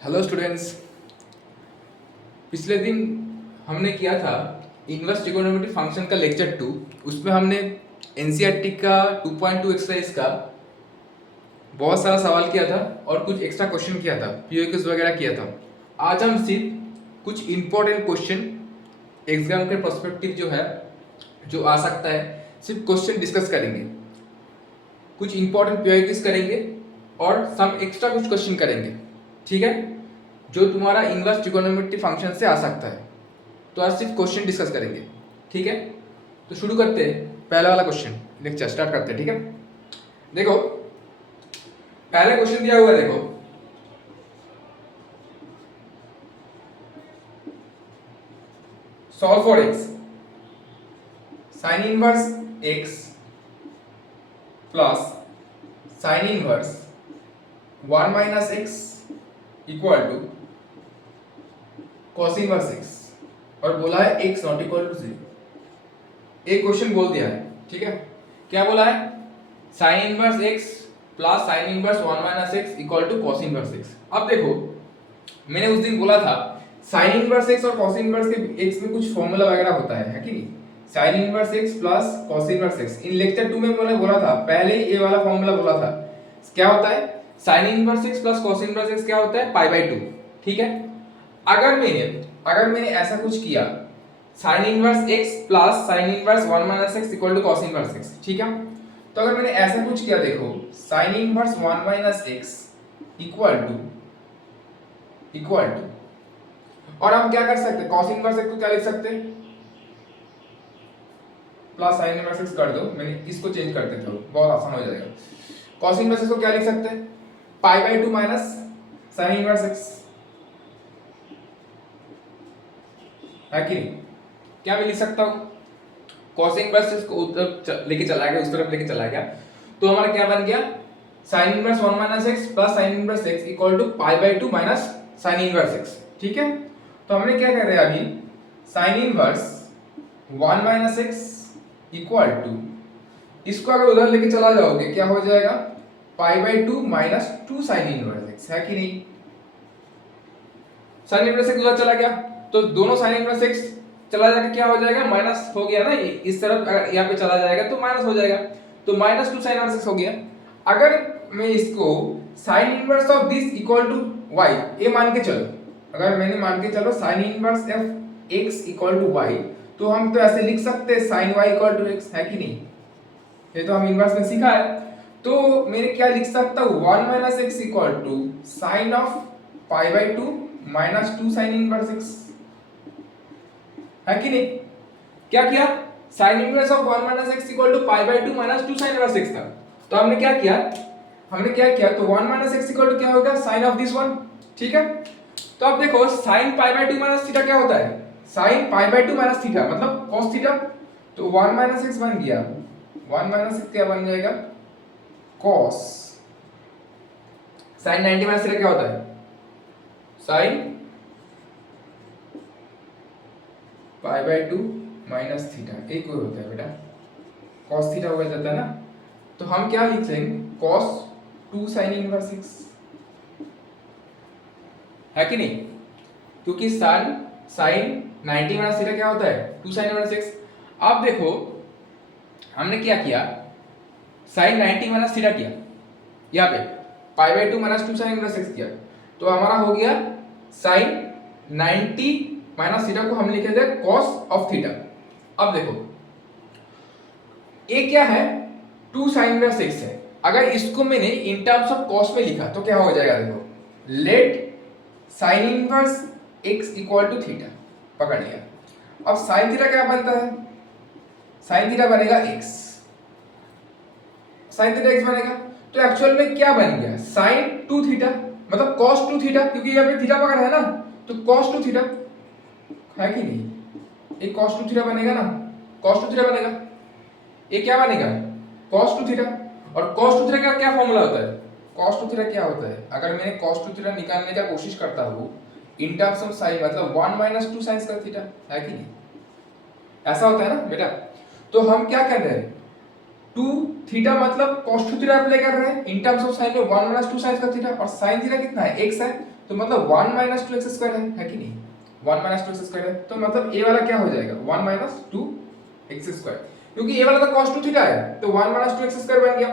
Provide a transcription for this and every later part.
Hello students. पिछले दिन हमने किया था इनवर्स ट्रिगोनोमेट्री फंक्शन का लेक्चर 2। उसमें हमने एनसीईआरटी का 2.2 एक्सरसाइज का बहुत सारा सवाल किया था और कुछ एक्स्ट्रा क्वेश्चन किया था, पीओक्यूज वगैरह किया था। आज हम सिर्फ कुछ इंपॉर्टेंट क्वेश्चन एग्जाम के पर्सपेक्टिव जो आ सकता है, सिर्फ क्वेश्चन डिस्कस करेंगे। कुछ इंपॉर्टेंट पीओक्यूज करेंगे और सम एक्स्ट्रा कुछ क्वेश्चन करेंगे, ठीक है, जो तुम्हारा इनवर्स ट्रिगोनोमेट्री फंक्शन से आ सकता है। तो आज सिर्फ क्वेश्चन डिस्कस करेंगे, ठीक है। तो शुरू करते हैं, पहला वाला क्वेश्चन लेक्चर स्टार्ट करते हैं, ठीक है। देखो पहले क्वेश्चन दिया हुआ है, देखो solve for x sine inverse x plus sine inverse 1 minus x equal to cos inverse x, और बोला है एक्स नॉट इक्वल टू 0। एक क्वेश्चन बोल दिया है, ठीक है। क्या बोला है? Sine inverse x plus sine inverse 1 minus x equal to cos inverse x. अब देखो मैंने उस दिन बोला था साइन इनवर्स एक्स और कॉस इनवर्स के एक्स में कुछ फॉर्मूला वगैरह होता है कि नहीं। Sine inverse x plus cos inverse x, इन लेक्चर 2 में मैंने बोला था, पहले ही ये वाला फॉर्मूला बोला था। क्या होता है? Sine inverse x plus cos inverse x क्या होता है? पाई बाय 2, ठीक है। अगर मैंने ऐसा कुछ किया, sine inverse x plus sine inverse 1 minus x equal to cos inverse x, ठीक है। तो अगर मैंने ऐसा कुछ किया, देखो sine inverse 1 minus x equal to, और हम क्या कर सकते हैं, कॉस इनवर्स x को क्या लिख सकते हैं, प्लस साइन इनवर्स x कर दो। मैंने इसको चेंज करते हैं, चलो बहुत आसान हो जाएगा। कॉस इनवर्स x को क्या लिख सकते हैं, पाई by 2 minus sign inverse x, है कि नहीं। क्या मैं लिख सकता हूं, cos इनवर्स इसको उधर लेके चला गया, उस तरफ लेके चला गया, तो हमारा क्या बन गया, sin inverse 1 minus x plus sin inverse x equal to pi by 2 minus sin inverse x, ठीक है। तो हमने क्या कर रहे हैं अभी, sin inverse 1 minus x equal to, इसको अगर उधर लेके चला जाओगे क्या हो जाएगा, pi by 2 minus 2 sin inverse x, है कि नहीं। sin इनवर्स x उधर चला गया तो दोनों sin इनवर्स x चला जाकर क्या हो जाएगा, माइनस हो गया ना, इस तरफ अगर यहाँ पे चला जाएगा तो माइनस हो जाएगा, तो माइनस 2 sin इनवर्स x हो गया। अगर मैं इसको sin inverse of this equal to y ये मान के चलो, अगर मैंने मान के चलो sin inverse of x equal to y, तो हम तो ऐसे लिख सकते हैं sin y equal to x, है कि नहीं। ये तो हम इनवर्स में सीखा है, तो मैंने क्या लिख सकता हूँ, 1 minus x equal to sine of pi by 2 minus 2 sin inverse x, है कि नहीं। क्या किया, sin inverse of 1 minus x equal to pi by 2 minus 2 sin inverse x था, तो हमने क्या किया, तो 1 माइनस x इक्वल टू क्या होगा, sin ऑफ दिस वन, ठीक है। तो अब देखो sin pi by 2 minus theta क्या होता है, sin pi by 2 minus theta मतलब cos थीटा, तो 1 माइनस x बन गया, 1 माइनस x क्या बन जाएगा, cos। sin 90 माइनस थीटा क्या होता है, sin pi by 2 minus theta, एक और होता है बेटा, cos थीटा हो जाता है ना। तो हम क्या लिख लेंगे, cos 2 sin इनवर्स x, है कि नहीं, क्योंकि sin 90 माइनस थीटा क्या होता है, 2 sin इनवर्स x। अब देखो हमने क्या किया, sin 90 माइनस थीटा किया, यहाँ पे पाई by 2 minus 2 sin inverse x किया, तो हमारा हो गया sin 90 माइनस थीटा को हम लिखे थे cos ऑफ थीटा। अब देखो ये क्या है, 2 sin इनवर्स x है, अगर इसको मैंने इन टर्म्स ऑफ cos में लिखा तो क्या हो जाएगा, देखो let sin inverse x equal to theta, पकड़ लिया। अब sin थीटा क्या बनता है, sin थीटा बनेगा x, sin थीटा x बनेगा, तो एक्चुअल में क्या बन गया, sin 2 थीटा मतलब cos 2 थीटा, क्योंकि यहाँ पे थीटा पकड़ है ना, तो cos 2 थीटा, है कि नहीं। एक cos 2 थीटा बनेगा ना, cos 2 थीटा बनेगा, ये क्या बनेगा, cos 2 थीटा। और cos 2 थीटा का क्या फॉर्मूला होता है, cos 2 थीटा क्या होता है, अगर मैंने cos 2 थीटा निकालने का कोशिश करता हूँ इन टर्म्स ऑफ साइन, मतलब 1 माइनस 2 sin का थीटा, है कि नहीं, ऐसा होता है ना बेटा। तो हम क्या कर रहे हैं, 2 थीटा मतलब cos 2 थीटा अप्लाई कर रहे हैं, इन टर्म्स ऑफ साइन में 1 माइनस 2 sin का थीटा, और sin थीटा कितना है, x है, तो मतलब 1 माइनस टू एक्स स्क्वायर है कि नहीं, 1 माइनस टू एक्स स्क्वायर है, तो मतलब ए वाला क्या हो जाएगा 1 माइनस टू एक्स स्क्वायर, क्योंकि ए वाला तो cos 2 थीटा है, तो 1 माइनस टू एक्स स्क्वायर बन गया।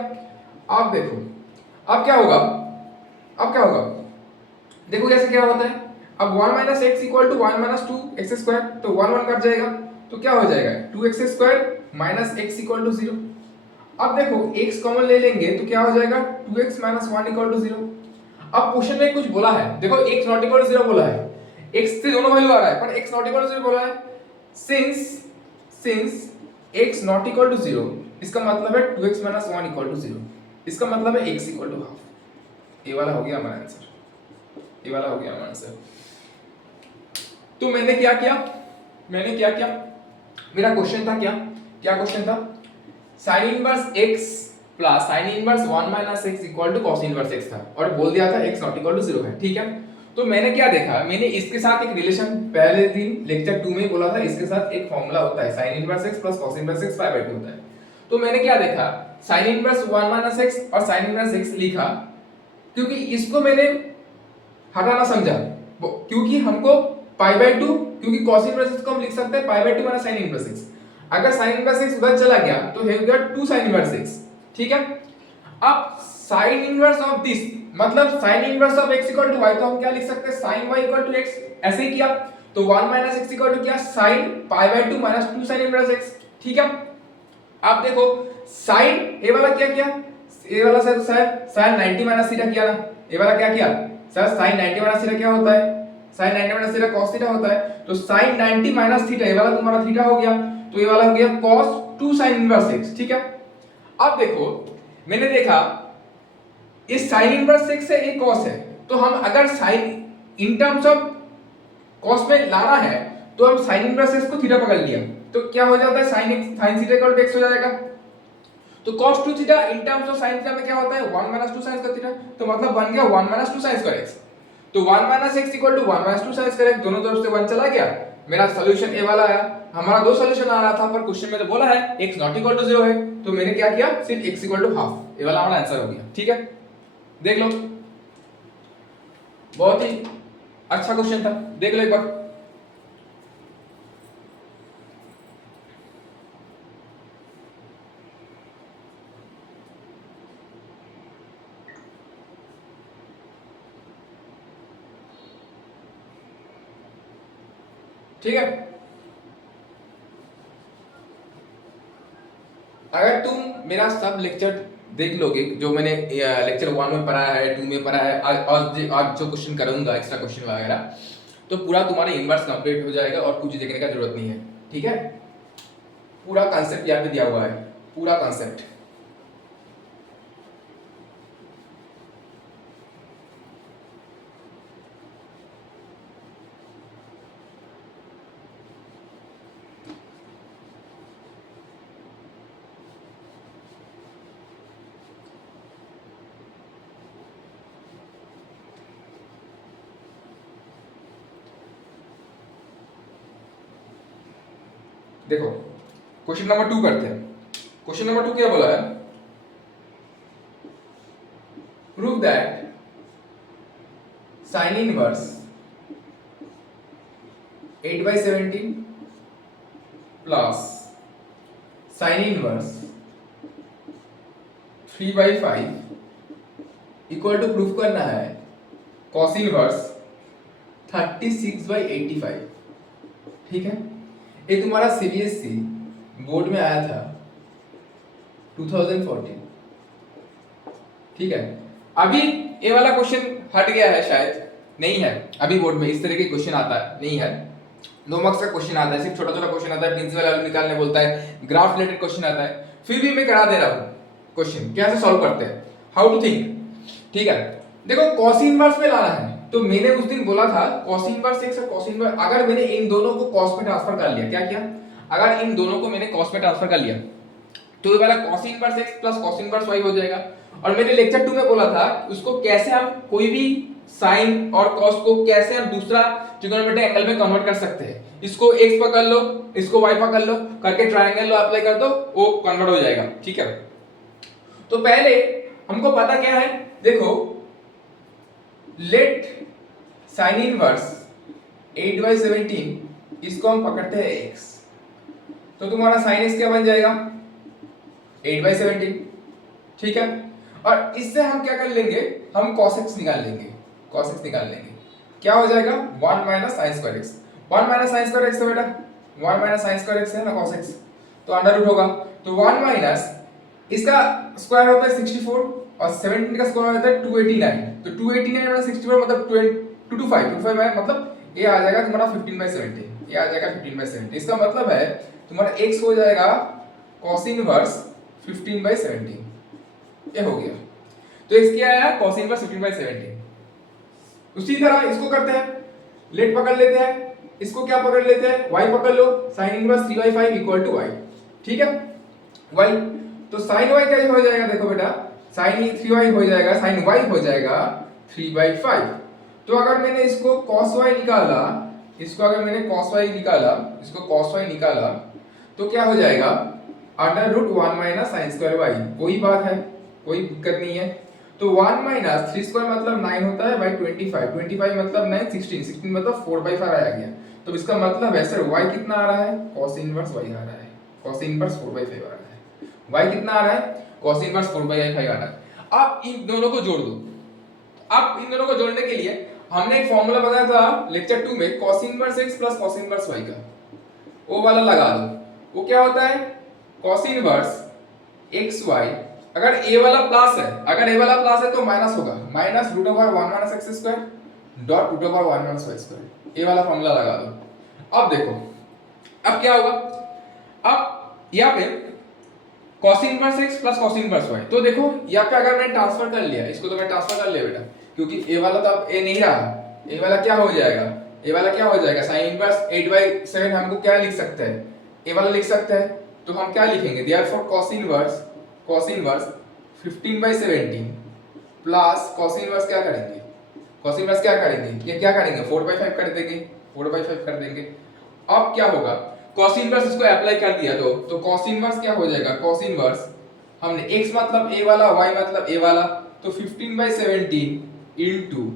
आप देखो अब क्या होगा, अब क्या होगा, देखो कैसे क्या होता है, अब 1 minus x equal to 1 minus two x square, तो 1 1 कट जाएगा, तो क्या हो जाएगा 2x square minus x equal to 0। अब देखो x कॉमन ले लेंगे तो क्या हो जाएगा 2x माइनस 1 इक्वल टू 0। अब क्वेश्चन में कुछ बोला है, देखो x नॉट इक्वल टू 0 बोला है, x से दोनों वैल्यू आ रहा है, पर x नॉट इक्वल टू 0 बोला है। Since x not equal to 0, इसका मतलब है 2x माइनस 1 इक्वल टू 0, इसका मतलब है x इक्वल टू हाफ। ये वाला हो गया हमारा आंसर, ये वाला हो गया हमारा आंसर। तो मैंने क्या किया, मैंने क्या किया, मेरा क्वेश्चन था क्या, क्या क्वेश्चन था, sin inverse x plus sin inverse 1 minus x equal to cos inverse x था, और बोल दिया था x नॉट इक्वल टू 0 है, ठीक है। तो मैंने क्या देखा, मैंने इसके साथ एक रिलेशन पहले दिन लेक्चर 2 में बोला था, इसके साथ एक फार्मूला होता है sin inverse x plus cos inverse x pi by 2 होता है। तो मैंने क्या देखा, sin इनवर्स 1 माइनस x और sin इनवर्स x लिखा, क्योंकि इसको मैंने हटाना समझा, क्योंकि हमको पाई बाय 2, क्योंकि cos इनवर्स x को हम लिख सकते हैं पाई by 2 minus sin inverse x, अगर sin इनवर्स x उधर चला गया तो हो गया 2 sin इनवर्स x, ठीक है। अब sin इनवर्स ऑफ दिस मतलब sin inverse of x equal to y, तो हम क्या लिख सकते हैं sin y equal to x, ऐसे ही किया तो 1 माइनस x इक्वल टू क्या sin pi by 2 minus 2 sin inverse x, ठीक है। अब देखो sin ए वाला क्या किया, ए वाला सर sin 90 माइनस थीटा किया ना, ए वाला क्या किया सर sin 90 माइनस थीटा क्या होता है, sin 90 minus theta cos theta होता है, तो sin 90 माइनस थीटा, ये वाला तुम्हारा थीटा हो गया, तो ये वाला हो गया cos 2 sin इनवर्स x, ठीक है। अब देखो मैंने देखा इस sin इनवर्स x है, ये cos है, तो हम अगर sin in terms of cos में लाना है तो हम sin इनवर्स x को थीटा पकड़ लिया, तो क्या हो जाता है sin x sin थीटा इक्वल टू x हो जाएगा, तो cos 2 theta in terms of sin theta में क्या होता है 1 माइनस 2 sin थीटा, तो मतलब बन गया 1 माइनस 2 sin x, तो 1 minus x equal to 1 minus 2 sin x, दोनों तरफ से 1 चला गया, मेरा सॉल्यूशन ए वाला आया। हमारा दो सॉल्यूशन आ रहा था, पर क्वेश्चन में तो बोला है x नॉट इक्वल टू 0 है, तो मैंने क्या किया सिर्फ x इक्वल टू हाफ, ये वाला हमारा आंसर हो गया, ठीक है। देख लो बहुत ही अच्छा क्वेश्चन था, देख लो एक बार। ठीक है, अगर तुम मेरा सब लेक्चर देख लोगे जो मैंने लेक्चर 1 में पढ़ाया है, 2 में पढ़ाया है, और जो क्वेश्चन करूंगा एक्स्ट्रा क्वेश्चन वगैरह, तो पूरा तुम्हारा इनवर्स कंप्लीट हो जाएगा और कुछ देखने का जरूरत नहीं है, ठीक है। पूरा कॉन्सेप्ट यहाँ पे दिया हुआ है, पूरा कॉन्सेप्ट। देखो क्वेश्चन नंबर 2 करते हैं। क्वेश्चन नंबर 2 क्या बोला है, prove that sin inverse 8/17 plus sin inverse 3/5 equal to proof करना है cos इनवर्स 36/85, ठीक है। ये तुम्हारा सीबीएसई बोर्ड में आया था 2014, ठीक है। अभी ये वाला क्वेश्चन हट गया है, शायद नहीं है अभी बोर्ड में इस तरह के क्वेश्चन आता है, नहीं है। 2 मार्क्स का क्वेश्चन आता है, सिर्फ छोटा छोटा क्वेश्चन आता है, प्रिंसिपल वैल्यू निकालने बोलता है, ग्राफ रिलेटेड क्वेश्चन आता है, फिर भी मैं करा दे रहा हूँ क्वेश्चन कैसे सॉल्व करते हैं, हाउ टू थिंक, ठीक है। देखो cos इनवर्स में लाना है, तो मैंने उस दिन बोला था cos इनवर्स x और cos इनवर्स, अगर मैंने इन दोनों को cos में ट्रांसफर कर लिया, क्या किया, अगर इन दोनों को मैंने cos में ट्रांसफर कर लिया तो ये वाला cos inverse x plus cos inverse y हो जाएगा। और मैंने लेक्चर 2 में बोला था उसको कैसे हम कोई भी साइन और cos को कैसे हम दूसरा ट्रिग्नोमेट्रिक एंगल में कन्वर्ट कर सकते हैं, इसको x पकड़ लो, इसको y पकड़ लो, करके ट्रायंगल लो अप्लाई कर दो, वो कन्वर्ट हो जाएगा, ठीक है। तो पहले हमको पता क्या है, देखो लेट साइन इनवर्स 8/17 इसको हम पकड़ते हैं x, तो तुम्हारा साइन x क्या बन जाएगा 8/17, ठीक है। और इससे हम क्या कर लेंगे, हम cos x निकाल लेंगे, cos x निकाल लेंगे, क्या हो जाएगा 1 minus sine square x, 1 minus sine square x है बेटा, 1 माइनस साइन स्क्वायर x है ना cos x, तो अंडर रूट होगा, तो 1 माइनस इसका स्क्वायर होता है 64 और 17 का स्क्वायर होता है 289, तो 289 माइनस 64 मतलब 225 में मतलब ये आ जाएगा तुम्हारा 15/17, ये आ जाएगा 15/17, इसका मतलब है तुम्हारा x हो जाएगा cos इनवर्स 15/17, ये हो गया। तो x क्या आया cos इनवर्स 15/17। उसी तरह इसको करते हैं, लेट पकड़ लेते हैं, इसको क्या पकड़ लेते हैं y पकड़ लो, sin inverse 3/5 equal to y, ठीक है y, तो sin y क्या हो जाएगा, देखो बेटा sin 3y हो जाएगा, sin y हो जाएगा 3/5। तो अगर मैंने इसको cos y निकाला, इसको अगर मैंने cos y निकाला, इसको cos y निकाला, तो क्या हो जाएगा under root 1 minus sine square y, कोई बात है, कोई दिक्कत नहीं है। तो 1 माइनस 3 स्क्वायर मतलब 9 होता है बाई 25, 25 मतलब 9, 16, 16 मतलब 4/5 आ गया। तो इसका मतलब है सर y कितना आ रहा है cos इनवर्स y आ रहा है, cos इनवर्स 4/5 आ रहा है, y कितना आ रहा है cos इनवर्स 4/5 आ रहा है। अब इन दोनों को जोड़ दो, अब इन दोनों को जोड़ने के लिए हमने एक फॉर्मूला बताया था लेक्चर 2 में cos inverse x plus cos inverse y का, वो वाला लगा दो। वो क्या होता है cos इनवर्स xy, अगर a वाला प्लस है, अगर a वाला प्लस है तो माइनस होगा, minus root over 1 minus x square dot root over 1 minus y square, a वाला फॉर्मूला लगा दो। अब देखो अब क्या होगा, अब यहाँ पे cos inverse x plus cos inverse y, तो देखो यहाँ पे अगर मैंने ट्रांसफर कर लिया, इसको तो मैं ट्रांसफर कर लिया बेटा, क्योंकि a वाला तो अब a नहीं रहा, a वाला क्या हो जाएगा, a वाला क्या हो जाएगा sin इनवर्स 8/7, हमको क्या लिख सकते हैं a वाला लिख सकते हैं, तो हम क्या लिखेंगे therefore cos inverse 15/17 plus cos inverse क्या करेंगे, cos इनवर्स क्या करेंगे, ये क्या करेंगे 4/5 कर देंगे, 4/5 कर देंगे। अब क्या होगा cos इनवर्स इसको अप्लाई कर दिया तो cos इनवर्स क्या हो जाएगा, cos इनवर्स हमने x मतलब a वाला, y मतलब a वाला, तो 15/17 इनटू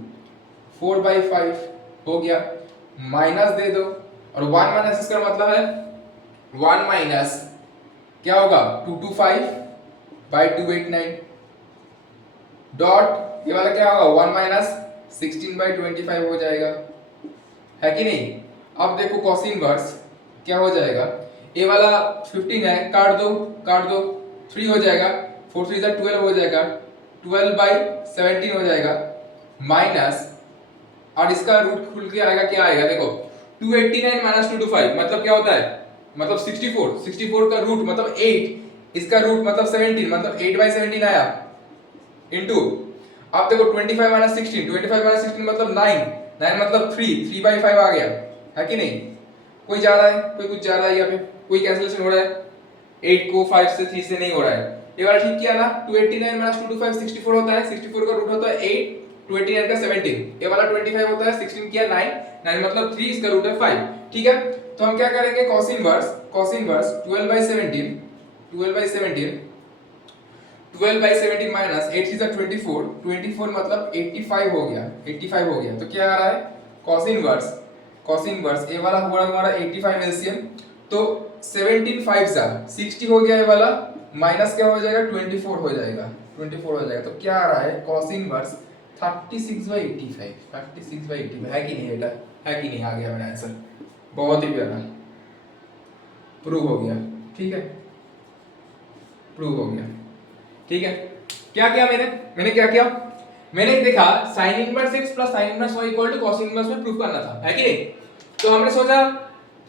4/5 हो गया, माइनस दे दो, और 1 माइनस इसका मतलब है 1 माइनस क्या होगा 225/289 डॉट ये वाला क्या होगा 1 माइनस 16/25 हो जाएगा, है कि नहीं। अब देखो cos इनवर्स क्या हो जाएगा, a वाला 15 है, काट दो 3 हो जाएगा, 4 3 12 हो जाएगा, 12/17 हो जाएगा, माइनस और इसका रूट खुल के आएगा, क्या आएगा देखो 289 माइनस 225 मतलब क्या होता है, मतलब 64 का रूट मतलब 8, इसका रूट मतलब 17 मतलब 8/17 आया, इनटू अब देखो 25 माइनस 16 मतलब 9 मतलब 3/5 आ गया, है कि नहीं। कोई ज्यादा है, कोई कुछ ज्यादा है, यहाँ पे कोई कैंसिलेशन हो रहा है, 8 को 5 से 3 से नहीं हो रहा है, ये वाला ठीक किया ना, 289 माइनस 225 64 होता है, 64 का रूट होता है 8, 289 का 17, ये वाला 25 होता है, 16 किया 9 मतलब 3, इसका रूट है 5, ठीक है। तो हम क्या करेंगे cos इनवर्स 12/17 माइनस 8 3 24 मतलब 85 हो गया, 85 हो गया, तो क्या आ रहा है cos इनवर्स ए वाला हुआ हमारा 85 एलसीएम, तो 17 5 60 हो गया, ये वाला माइनस क्या हो जाएगा 24 हो जाएगा, तो क्या आ रहा है cos इनवर्स 36/85, 36/85 है कि नहीं बेटा, है कि नहीं, आ गया मेरा आंसर, बहुत ही प्यारा प्रूव हो गया, ठीक है, प्रूव हो गया, ठीक है। क्या किया मैंने क्या किया, मैंने देखा sin inverse x plus sin inverse y equal to cos inverse में प्रूव करना था, है कि नहीं। तो हमने सोचा,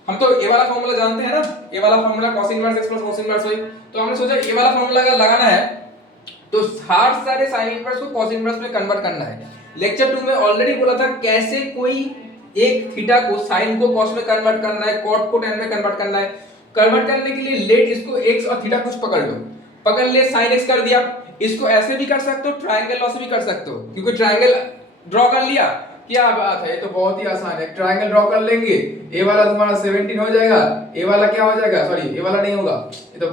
हम तो ये वाला फार्मूला जानते हैं ना, ये वाला formula cos inverse x plus cos inverse y, तो हमने सोचा ये वाला फार्मूला अगर लगाना है तो हर सारे sin इनवर्स को cos इनवर्स में कन्वर्ट करना है। लेक्चर 2 में ऑलरेडी बोला था कैसे कोई एक थीटा को sin को cos में कन्वर्ट करना है, cot को tan में कन्वर्ट करना है। कन्वर्ट करने के लिए लेट इसको x और थीटा कुछ पकड़ लो, पकड़ ले sin x कर दिया, इसको ऐसे भी कर सकते हो, ट्रायंगल लॉ से भी कर सकते हो, क्योंकि ट्रायंगल ड्रॉ कर लिया, क्या बात है, ये तो बहुत ही आसान है, ट्रायंगल ड्रॉ कर लेंगे, a वाला तुम्हारा 17 हो जाएगा, a वाला क्या हो जाएगा, सॉरी a वाला नहीं होगा, ये तो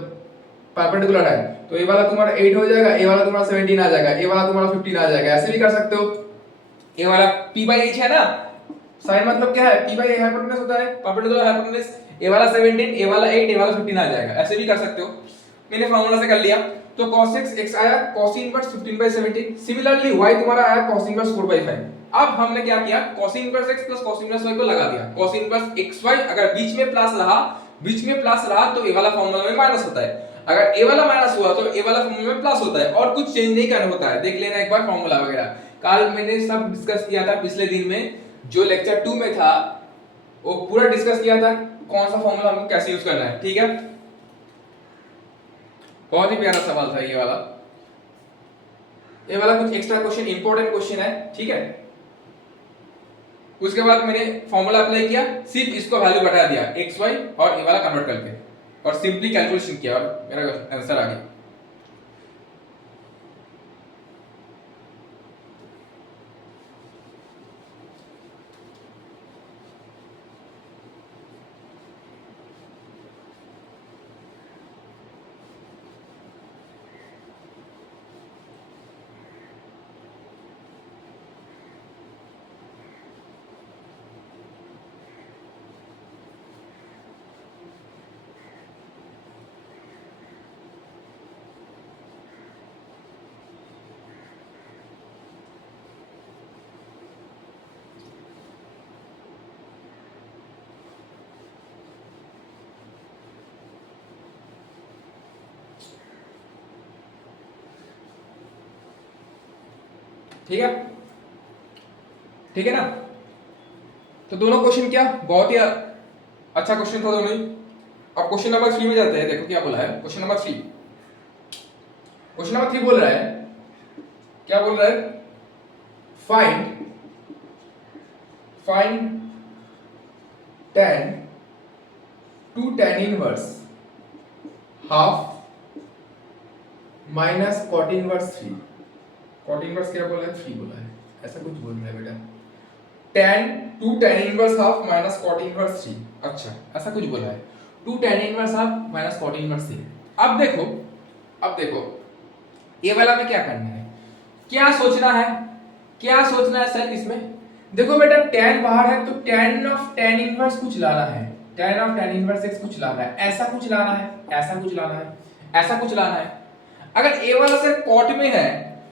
परपेंडिकुलर है, तो a वाला तुम्हारा 8 हो जाएगा, a वाला तुम्हारा 17 आ जाएगा, a वाला तुम्हारा 15 आ जाएगा, ऐसे भी कर सकते हो। a वाला p/h है ना, साइन मतलब क्या है, p बाई ए हाइपोटेनस होता है, परपेंडिकुलर हाइपोटेनस। ए वाला 17, ए वाला 8, ए वाला 15 आ जाएगा, ऐसे भी कर सकते हो। मैंने फार्मूला से कर लिया, तो cos x आया cos इनवर्स 15/17। सिमिलरली y तुम्हारा आया cos इनवर्स 4/5। अब हमने क्या किया, cos inverse x plus cos inverse y को लगा दिया। cos इनवर्स xy अगर बीच में प्लस रहा तो ए वाला फार्मूला में माइनस होता है, अगर ए वाला माइनस हुआ तो ए वाला फार्मूला में प्लस होता है, और कुछ चेंज नहीं करना होता है। देख लेना एक बार फार्मूला वगैरह, कल मैंने सब डिस्कस किया था पिछले दिन में, जो लेक्चर 2 में था वो पूरा डिस्कस किया था कौन सा फार्मूला हमको कैसे यूज करना है। ठीक है, बहुत ही प्यारा सवाल था ये वाला। ये वाला कुछ एक्स्ट्रा क्वेश्चन, इंपॉर्टेंट क्वेश्चन है। ठीक है, उसके बाद मैंने फॉर्मूला अप्लाई किया, सिर्फ इसको वैल्यू बता दिया एक्स वाई और ये वाला कन्वर्ट करके, और सिंपली कैलकुलेशन किया और मेरा आंसर आ गया। ठीक है, ठीक है ना। तो दोनों क्वेश्चन क्या बहुत ही अच्छा क्वेश्चन था दोनों ही। अब क्वेश्चन नंबर 3 में जाते हैं, देखो क्या बोला है क्वेश्चन नंबर 3। क्वेश्चन नंबर 3 बोल रहा है, क्या बोल रहा है, find tan 2 tan inverse half minus cot inverse 3। cot inverse क्या बोला है, 3 बोला है, ऐसा कुछ बोल रहा है बेटा। tan 2 tan inverse half minus cot inverse 3, अच्छा ऐसा कुछ बोला है, 2 tan inverse half minus cot inverse 3। अब देखो ये वाला में क्या करना है, क्या सोचना है सर इसमें। देखो बेटा tan बाहर है तो tan ऑफ tan इनवर्स कुछ लाना है, tan of tan inverse x कुछ लाना है, ऐसा कुछ लाना है, ऐसा कुछ लाना है। अगर a वाला से cot में है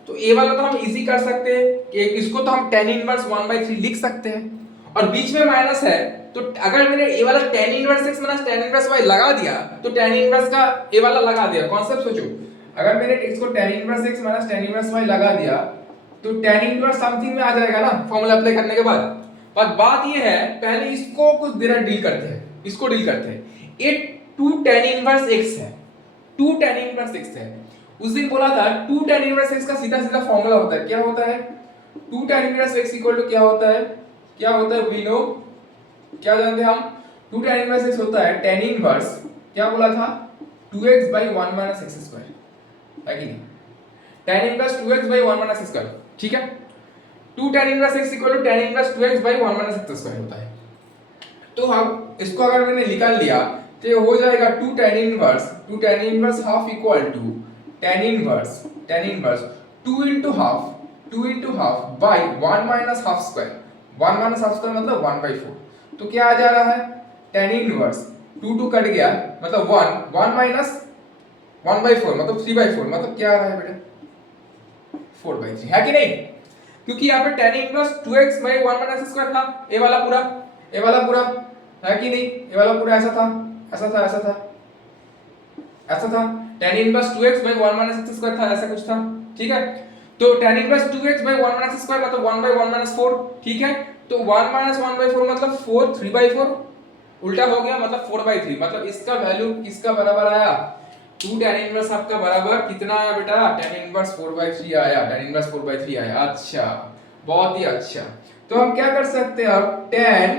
तो a वाला तो हम इजी कर सकते हैं कि इसको तो हम tan इनवर्स 1/3 लिख सकते हैं, और बीच में माइनस है तो अगर मैंने a वाला tan inverse x minus tan inverse y लगा दिया तो tan इनवर्स का a वाला लगा दिया। कॉन्सेप्ट सोचो, अगर मैंने x को tan inverse x minus tan inverse y लगा दिया तो tan इनवर्स समथिंग में आ जाएगा ना फॉर्मूला अप्लाई करने के बाद। पर बात ये है, पहले इसको कुछ देर डील करते हैं। ये 2 tan इनवर्स x है, 2 tan इनवर्स x है। उस दिन बोला था 2 tan इनवर्स x का सीधा फॉर्मूला होता है, क्या होता है, 2 tan inverse x equal to क्या होता है वी नो, क्या जानते हैं हम, 2 tan इनवर्स x होता है tan इनवर्स, क्या बोला था, 2x by 1 minus x square, है कि नहीं, tan inverse 2x by 1 minus x square। ठीक है, 2 tan inverse x equal to tan inverse 2x by 1 minus x square होता है। तो हम इसको अगर मैंने निकाल लिया तो ये हो जाएगा 2 tan inverse half equal to tan inverse 2 into half by 1 minus half square, 1 minus half square मतलब 1/4। तो क्या आ जा रहा है, tan इनवर्स 2 कट गया मतलब 1 minus 1/4 मतलब 3/4, मतलब क्या आ रहा है बेटा 4/3, है कि नहीं। क्योंकि यहाँ पे tan inverse 2x by 1 minus x square था, ये वाला पूरा है कि नहीं, ये वाला पूरा ऐसा था tan inverse 2x by 1 minus x square था, ऐसा कुछ था। ठीक है, तो tan inverse 2x by 1 minus x square मतलब 1 by 1 minus 4। ठीक है, तो 1 minus 1/4 मतलब 4, 3/4 उल्टा हो गया मतलब 4/3, मतलब इसका वैल्यू किसका बराबर आया, 2 tan इनवर्स आपका बराबर कितना आया बेटा, tan इनवर्स 4/3 आया। अच्छा, बहुत ही अच्छा। तो हम क्या कर सकते हैं अब, tan,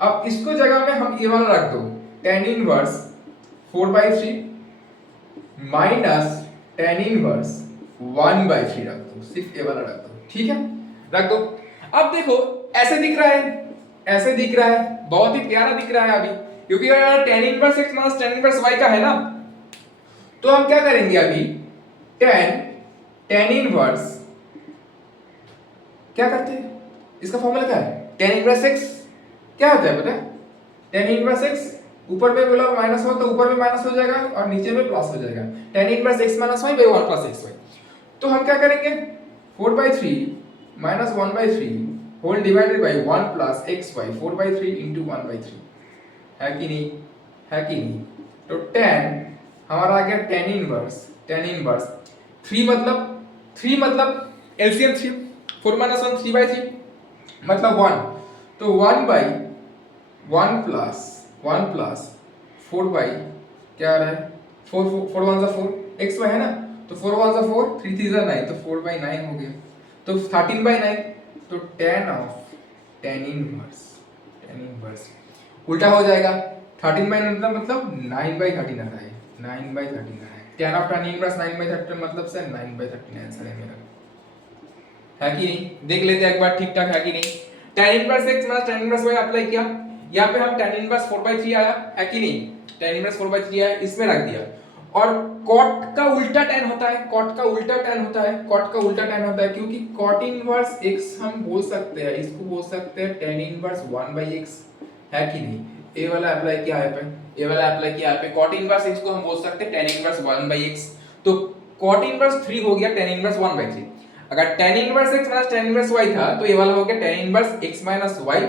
अब इसको जगह में हम ये वाला रख दो, tan inverse 4/3 minus tan inverse 1/3 रख दो, सिर्फ ये वाला रख दो। ठीक है, रख दो। अब देखो ऐसे दिख रहा है, बहुत ही प्यारा दिख रहा है अभी, क्योंकि अगर tan inverse x minus tan inverse y का है ना, तो हम क्या करेंगे अभी, tan इनवर्स क्या करते हैं, इसका फॉर्मूला क्या है, tan इनवर्स x क्या होता है पता है, टेन इनवर्स एक्स, ऊपर में बोला माइनस हो तो ऊपर में माइनस हो जाएगा और नीचे में प्लस हो जाएगा, tan inverse x minus y by one plus x y. तो हम क्या करेंगे, 4/3 minus 1/3 whole divided by 1 plus x y, 4/3 into 1/3, है कि नहीं, है कि नहीं। तो टेन हमारा आ गया टेन इनवर्स, टेन इनवर्स 3 मतलब एलसीएम 3, 4 माइनस 1 3/3 मतलब 1, तो 1 प्लस 4 बाई क्या आ रहा है, 4 1 4 एक्स वाई है ना, तो 4 1 4 3 3 9, तो 4/9 हो गया, तो 13/9, तो tan ऑफ tan इनवर्स उल्टा हो जाएगा, 13/9 मतलब 9/13 आ रहा है, 9/13 आ रहा है, tan ऑफ tan इनवर्स 9/13 मतलब से 9/13 आंसर है मेरा, है कि नहीं। देख लेते हैं एक बार ठीक ठाक है कि नहीं। tan inverse x minus tan inverse y apply किया, यहाँ पे हम tan इनवर्स 4/3 आया, है कि नहीं, tan इनवर्स 4/3 आया, इसमें रख दिया, और cot का उल्टा tan होता है, cot का उल्टा tan होता है, cot का उल्टा tan होता है, क्योंकि cot इनवर्स x हम बोल सकते हैं, इसको बोल सकते हैं tan इनवर्स 1/x, है कि नहीं। ये वाला अप्लाई किया है पे, ये वाला अप्लाई किया है पे, cot इनवर्स x को हम बोल सकते हैं tan इनवर्स 1/x, तो cot इनवर्स 3 हो गया tan इनवर्स 1/3। अगर tan inverse x minus tan inverse y था तो ये वाला हो गया tan inverse x minus y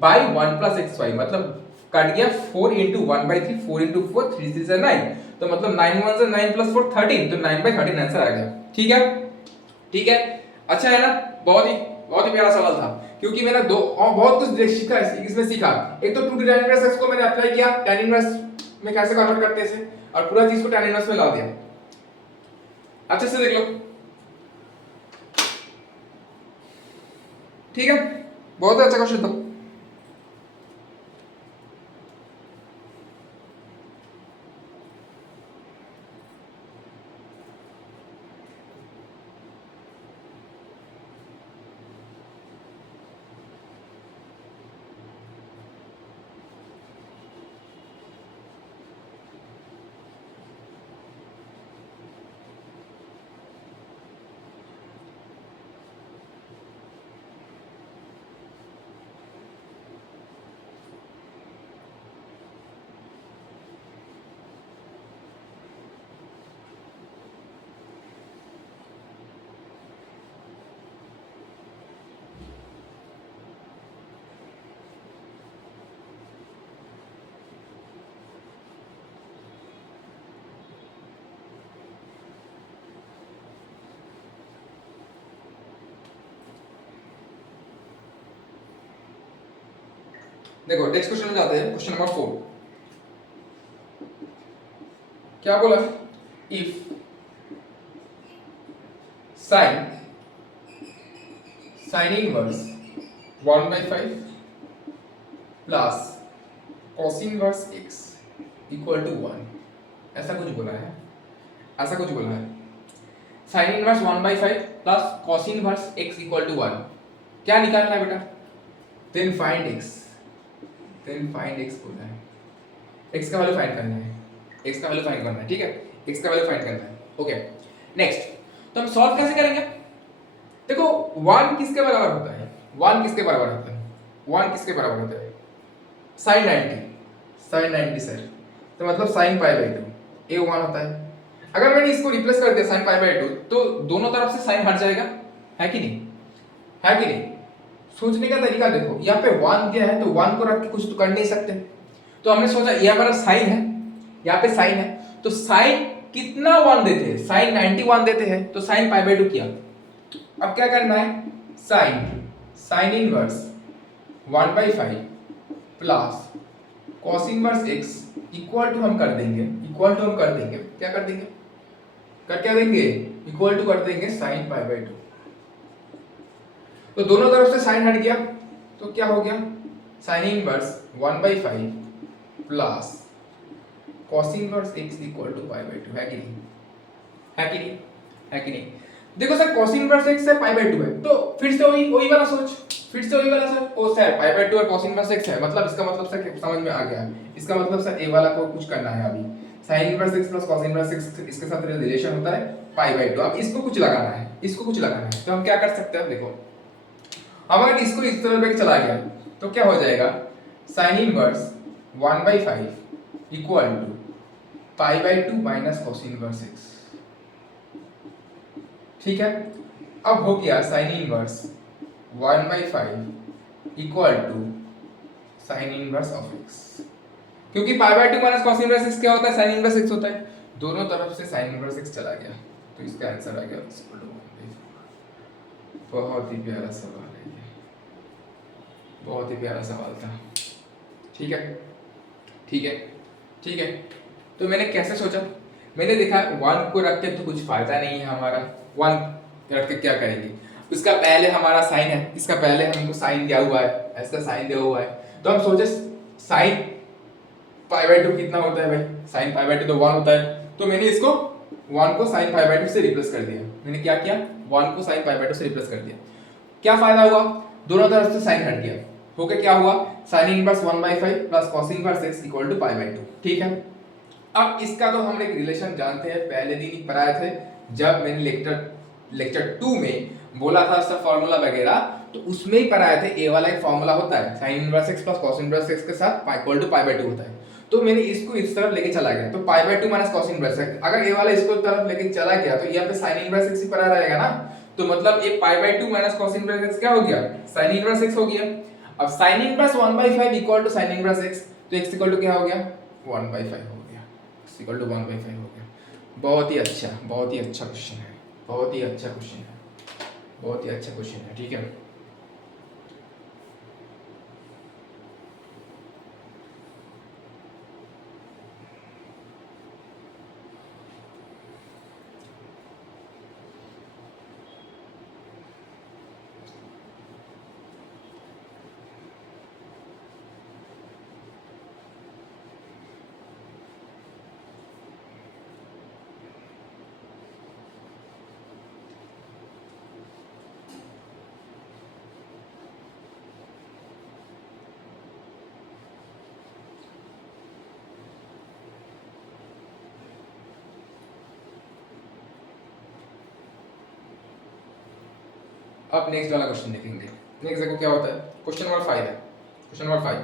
by 1 plus xy, मतलब कट गया 4 into 1/3, 4 into 4 3 3 9, तो मतलब 9 1 से 9 plus 4 13, तो 9/13 आंसर आ गया। ठीक है, ठीक है, अच्छा है ना, बहुत ही प्यारा सवाल था, क्योंकि मैंने दो और बहुत कुछ सीखा इसमें सीखा। एक तो 2 tan इनवर्स x को मैंने अप्लाई किया, tan इनवर्स में कैसे कन्वर्ट करते हैं, और पूरा चीज को tan इनवर्स में ला दिया। अच्छे से देख लो, ठीक है, बहुत अच्छा क्वेश्चन था। देखो नेक्स्ट क्वेश्चन में जाते हैं, क्वेश्चन नंबर 4। क्या बोला, if sine inverse 1/5 plus cos inverse x equal to 1, ऐसा कुछ बोला है, ऐसा कुछ बोला है। Sine inverse 1/5 plus cos inverse x equal to 1, क्या निकालना है बेटा, देन फाइंड x बोला है, x का वैल्यू फाइंड करना है, x का वैल्यू फाइंड करना है, ठीक है, x का वैल्यू फाइंड करना है। ओके, नेक्स्ट, तो हम सॉल्व कैसे करेंगे। देखो 1 किसके बराबर होता है, 1 किसके बराबर होता है, 1 किसके बराबर होता है, sin 90 सर, तो मतलब sin π/2 ये 1 होता है। अगर मैंने इसको रिप्लेस कर दिया sin π/2, तो दोनों तरफ से sin हट जाएगा, है कि नहीं, है कि नहीं। सोचने का तरीका देखो, यहाँ पे 1 दिया है तो 1 को रख के कुछ तो कर नहीं सकते, तो हमने सोचा ये हमारा साइन है, यहाँ पे साइन है, तो साइन कितना 1 देते हैं, साइन 91 देते हैं, तो साइन π/2 किया। अब क्या करना है, sine inverse 1/5 plus cos inverse x equal to हम कर देंगे, क्या कर देंगे, इक्वल टू कर देंगे sin π/2। तो दोनों तरफ से साइन हट गया, तो क्या हो गया, sine inverse 1/5 plus cos inverse x equal to π/2, है कि नहीं, है कि नहीं, है कि नहीं। देखो सर cos इनवर्स x है π/2 है, तो फिर से वही वाला सोच, cos है π/2 है, cos इनवर्स x है, मतलब इसका मतलब सर समझ में आ गया, इसका मतलब सर ए वाला को कुछ करना है अभी, sin inverse x plus cos inverse x इसके साथ रिलेशन होता है π/2, अब इसको कुछ लगाना है, तो हम क्या कर सकते हैं, देखो हम अगर इसको इस तरह पे चला गया तो क्या हो जाएगा, sine inverse 1/5 equal to π/2 minus cos inverse x। ठीक है, अब हो गया sine inverse 1/5 equal to sine inverse of x, क्योंकि π/2 माइनस कॉस इनवर्स x क्या होता है, साइन इनवर्स x होता है। दोनों तरफ से साइन इनवर्स x चला गया, तो इसका आंसर आ गया x = 1/4। बहुत ही प्यारा सवाल है ये, बहुत ही प्यारा सवाल था। ठीक है, ठीक है, ठीक है। तो मैंने कैसे सोचा, मैंने देखा 1 को रख के तो कुछ फायदा नहीं है हमारा, 1 रख के क्या करेंगे, उसका पहले हमारा साइन है, इसका पहले हमको साइन दिया हुआ है, ऐसा साइन दिया हुआ है, तो हम सोचे साइन π/2 कितना होता है भाई, साइन π/2 तो 1 होता है, तो मैंने इसको 1 को साइन π/2 से रिप्लेस कर दिया। मैंने क्या किया, 1 को साइन π/2 से रिप्लेस कर दिया। क्या फायदा हुआ, दोनों तरफ से साइन हट गया, हो गया क्या हुआ, sine inverse 1/5 plus cos inverse x equal to π/2। ठीक है, अब इसका तो हम एक रिलेशन जानते हैं, पहले दिन ही पढ़ाए थे जब मैंने लेक्चर 2 में बोला था इसका फार्मूला वगैरह, तो उसमें ही पढ़ाए थे ए वाला एक फार्मूला होता है sine inverse x plus cos inverse x के साथ इक्वल टू π/2 होता है। तो मैंने इसको इस तरफ लेके चला गया, तो π/2 माइनस कॉस इनवर्स x, अगर ए वाला इसको तरफ लेके चला गया तो यहाँ पे साइन इनवर्स x ही पड़ा रहेगा ना, तो मतलब एक π/2 माइनस कॉस इनवर्स x क्या हो गया, साइन इनवर्स x हो गया। अब sine inverse 1/5 equal to sine inverse x, तो x इक्वल टू क्या हो गया, 1/5 हो गया, x इक्वल टू 1/5 हो गया। बहुत ही अच्छा, बहुत ही अच्छा क्वेश्चन है, बहुत ही अच्छा क्वेश्चन है, बहुत ही अच्छा क्वेश्चन है। ठीक है, अब नेक्स्ट वाला क्वेश्चन देखेंगे। नेक्स्ट देखो क्या होता है, क्वेश्चन नंबर 5 है, क्वेश्चन नंबर 5,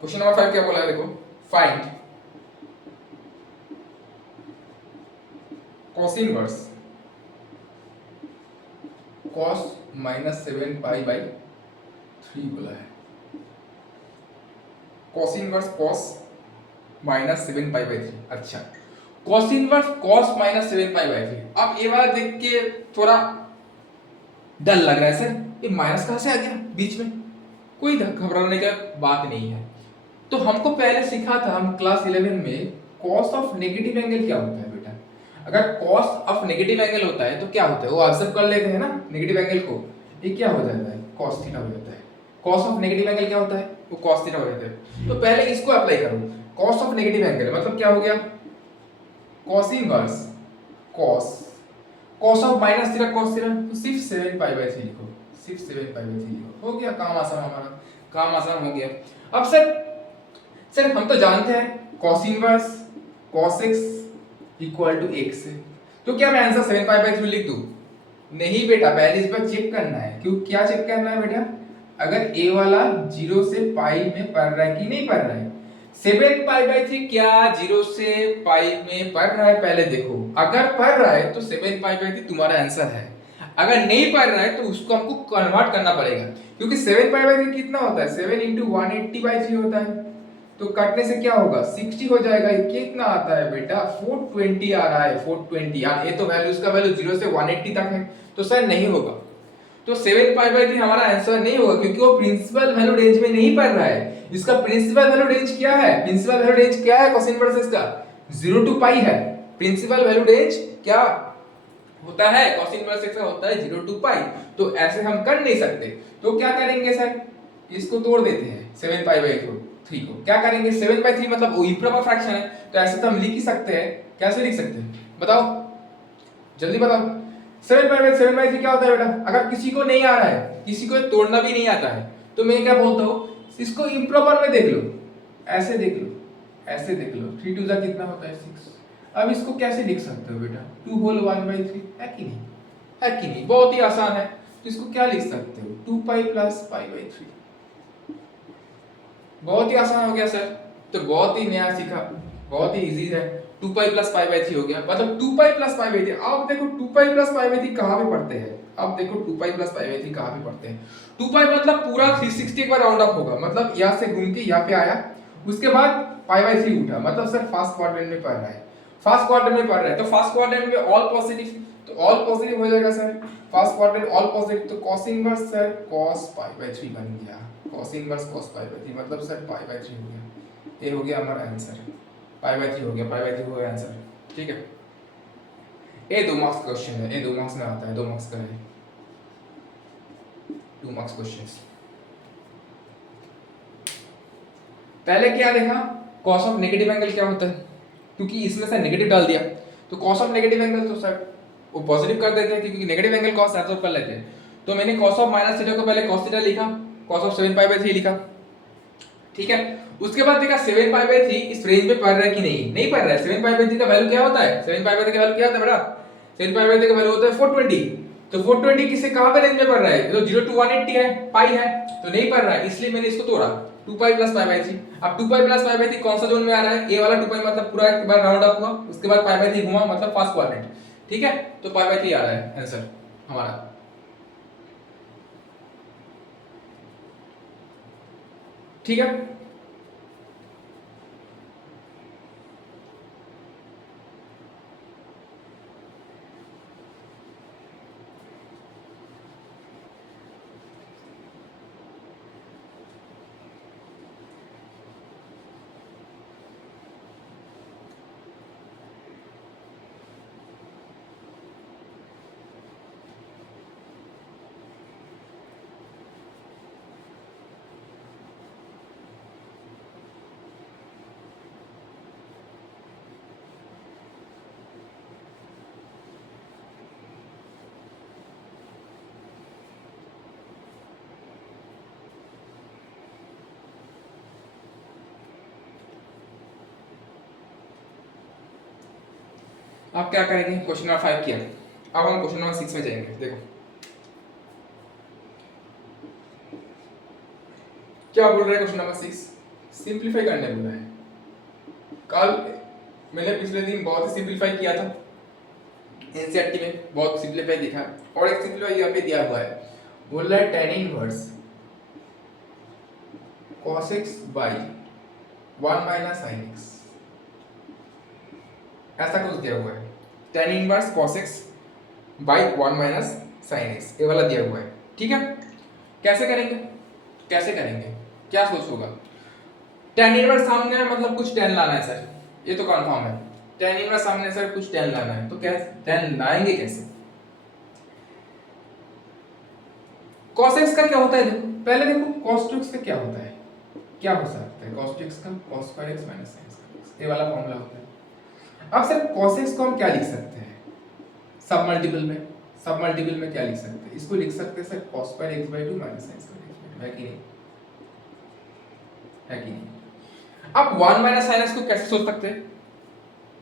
क्वेश्चन नंबर 5 क्या बोला है, देखो find cos inverse cos minus 7π/3 बोला है, cos इनवर्स cos माइनस 7π/3। अच्छा, cos इनवर्स cos माइनस 7π/3। अब ये वाला देख के थोड़ा डर लग रहा है सर, ये माइनस कहां से आ गया बीच में, कोई घबराने का बात नहीं है। तो हमको पहले सीखा था हम क्लास 11 में cos ऑफ नेगेटिव एंगल क्या होता है बेटा, अगर cos ऑफ नेगेटिव एंगल होता है तो क्या होता है, वो ऑब्जर्व कर लेते हैं ना नेगेटिव एंगल को, ये क्या हो जाता है, cos थीटा हो जाता है। cos ऑफ नेगेटिव एंगल क्या होता है, वो cos थीटा हो जाता है। तो पहले इसको अप्लाई करो, cos ऑफ नेगेटिव एंगल मतलब क्या हो गया, cos inverse cos of minus theta cos theta, तो सिर्फ 7π/3 लिखो, सिर्फ 7π/3 लिखो, हो गया काम आसान, हमारा काम आसान हो गया। अब सर हम तो जानते हैं cos inverse cos x equal to x है, तो क्या मैं आंसर 7π/3 लिख दूं, नहीं बेटा, पहले इस पर चेक करना है। क्यों, क्या चेक करना है बेटा, अगर a वाला 0 से पाई में पढ़ रहा है कि नहीं पढ़ रहा है, 7π/3 क्या 0 से पाई में पढ़ रहा है, पहले देखो, अगर पढ़ रहा है तो 7π/3 तुम्हारा आंसर है, अगर नहीं पढ़ रहा है तो उसको हमको कन्वर्ट करना पड़ेगा, क्योंकि 7π/3 कितना होता है, 7 × 180/3 होता है, तो काटने से क्या होगा 60 हो जाएगा। ये कितना आता है बेटा, 420 आ रहा है, 420 यार, ये तो वैल्यू, उसका वैल्यू 0 से 180 तक है, तो सर नहीं होगा, तो 7π/3 हमारा आंसर नहीं होगा, क्योंकि वो प्रिंसिपल वैल्यू रेंज में नहीं पढ़ रहा है। इसका प्रिंसिपल वैल्यू रेंज क्या है, प्रिंसिपल वैल्यू रेंज क्या है cos इनवर्स इसका 0 to पाई है, प्रिंसिपल वैल्यू रेंज क्या होता है, cos इनवर्स इसका होता है 0 to पाई, तो ऐसे हम कर नहीं सकते, तो क्या करेंगे सर, इसको तोड़ देते हैं 7π/3 को, क्या करेंगे 7/3 मतलब वो इंप्रॉपर फ्रैक्शन है, तो ऐसे तो हम लिख ही सकते हैं, कैसे लिख सकते हैं बताओ, जल्दी बताओ, 7/3 क्या होता है बेटा, अगर किसी को नहीं आ रहा है, किसी को तोड़ना भी नहीं आता है, तो मैं क्या बोलता हूँ, इसको इंप्रॉपर में देख लो, ऐसे देख लो, ऐसे देख लो, 3 2 कितना होता है 6। अब इसको कैसे लिख सकते हो बेटा, 2 होल 1/3 है कि नहीं, है कि नहीं, बहुत ही आसान है, तो इसको क्या लिख सकते हो 2π + π/3, बहुत ही आसान हो गया सर, तो बहुत ही नया सीखा, बहुत ही इजी है। 2 पाई प्लस पाई बाई 3 हो गया, मतलब 2 पाई प्लस पाई बाई 3। अब देखो 2 पाई प्लस पाई बाई 3 कहाँ पे पढ़ते हैं, अब देखो 2 पाई प्लस पाई बाई 3 कहाँ पे पढ़ते हैं। 2 पाई मतलब पूरा 360 एक बार राउंड अप होगा, मतलब यहाँ से घूम के यहाँ पे आया, उसके बाद पाई बाई 3 उठा, मतलब सर फर्स्ट क्वाड्रेंट में पढ़ रहा है, फर्स्ट क्वाड्रेंट में पढ़ रहा है, तो फर्स्ट क्वाड्रेंट में ऑल पॉजिटिव, तो ऑल पॉजिटिव हो जाएगा sir, first quadrant all positive, तो cos inverse sir cos pi by 3 बन गया, cos inverse cos pi by 3 मतलब सर पाई बाई 3 हो गया, ये हो गया हमारा आंसर, पाई बाई 3 हो गया, पाई बाई 3 हो गया आंसर। ठीक है, ये 2 मार्क्स क्वेश्चन है, ये 2 मार्क्स में आता है, 2 मार्क्स का है, 2 मार्क्स क्वेश्चंस। पहले क्या देखा, cos ऑफ नेगेटिव एंगल क्या होता है, क्योंकि इसमें से नेगेटिव डाल दिया, तो cos ऑफ नेगेटिव एंगल तो सर वो पॉजिटिव कर देते हैं, क्योंकि नेगेटिव एंगल cos एब्सॉर्ब कर लेते हैं। तो मैंने cos ऑफ माइनस थीटा को पहले cos थीटा लिखा, cos ऑफ 7 पाई बाई 3 लिखा। ठीक है, उसके बाद देखा 7 पाई बाई 3 इस रेंज में पढ़ रहा है कि नहीं, नहीं पढ़ रहा है। 7 पाई बाई 3 का वैल्यू क्या होता है, 7 पाई बाई 3 का वैल्यू क्या होता है बेटा, 7 पाई बाई 3 का वैल्यू होता है 420। तो 420 किसे कहां पे रेंज में पढ़ रहा है, तो 0 टू 180 है, पाई है, तो नहीं पढ़ रहा है, इसलिए मैंने इसको तोड़ा 2 पाई प्लस पाई बाई 3। अब 2 पाई प्लस पाई बाई 3 कौन सा जोन में आ रहा है, ए वाला 2 पाई मतलब पूरा एक बार राउंड अप हुआ, उसके बाद पाई बाई 3 घुमा, मतलब फर्स्ट क्वाड्रेंट। ठीक है, तो पाई बाई 3 आ रहा है आंसर हमारा। ठीक है, आप क्या करेंगे, क्वेश्चन नंबर 5 किया, अब हम क्वेश्चन नंबर 6 में जाएंगे। देखो क्या बोल रहा है क्वेश्चन नंबर 6, सिंपलीफाई करने बोला है। कल मैंने पिछले दिन बहुत ही सिंपलीफाई किया था, एनसीईआरटी में बहुत सिंपलीफाई दिखा, और एक सिंपलीफाई यहाँ पे दिया हुआ है, बोल रहा है tan inverse cos x by 1 minus sin x, ऐसा कुछ दिया हुआ है, tan inverse cos x by 1 minus sin x, ये वाला दिया हुआ है। ठीक है, कैसे करेंगे, कैसे करेंगे, क्या सोच होगा, tan इनवर्स सामने है, मतलब कुछ tan लाना है सर, ये तो कंफर्म है, tan इनवर्स सामने सर कुछ tan लाना है, तो कैसे tan लाएंगे कैसे। cos x का क्या होता है, देखो पहले देखो cos 2x का क्या होता है, क्या हो सकता है cos 2x का, cos square x minus sin square x, ये वाला फॉर्मूला होता है। अब सर cos x को हम क्या लिख सकते हैं, सब मल्टीपल में, सब मल्टीपल में क्या लिख सकते हैं, इसको लिख सकते हैं sir cos square x by 2 minus sin square x by 2, है कि नहीं, है कि नहीं। अब 1 minus sin x को कैसे सोच सकते हैं,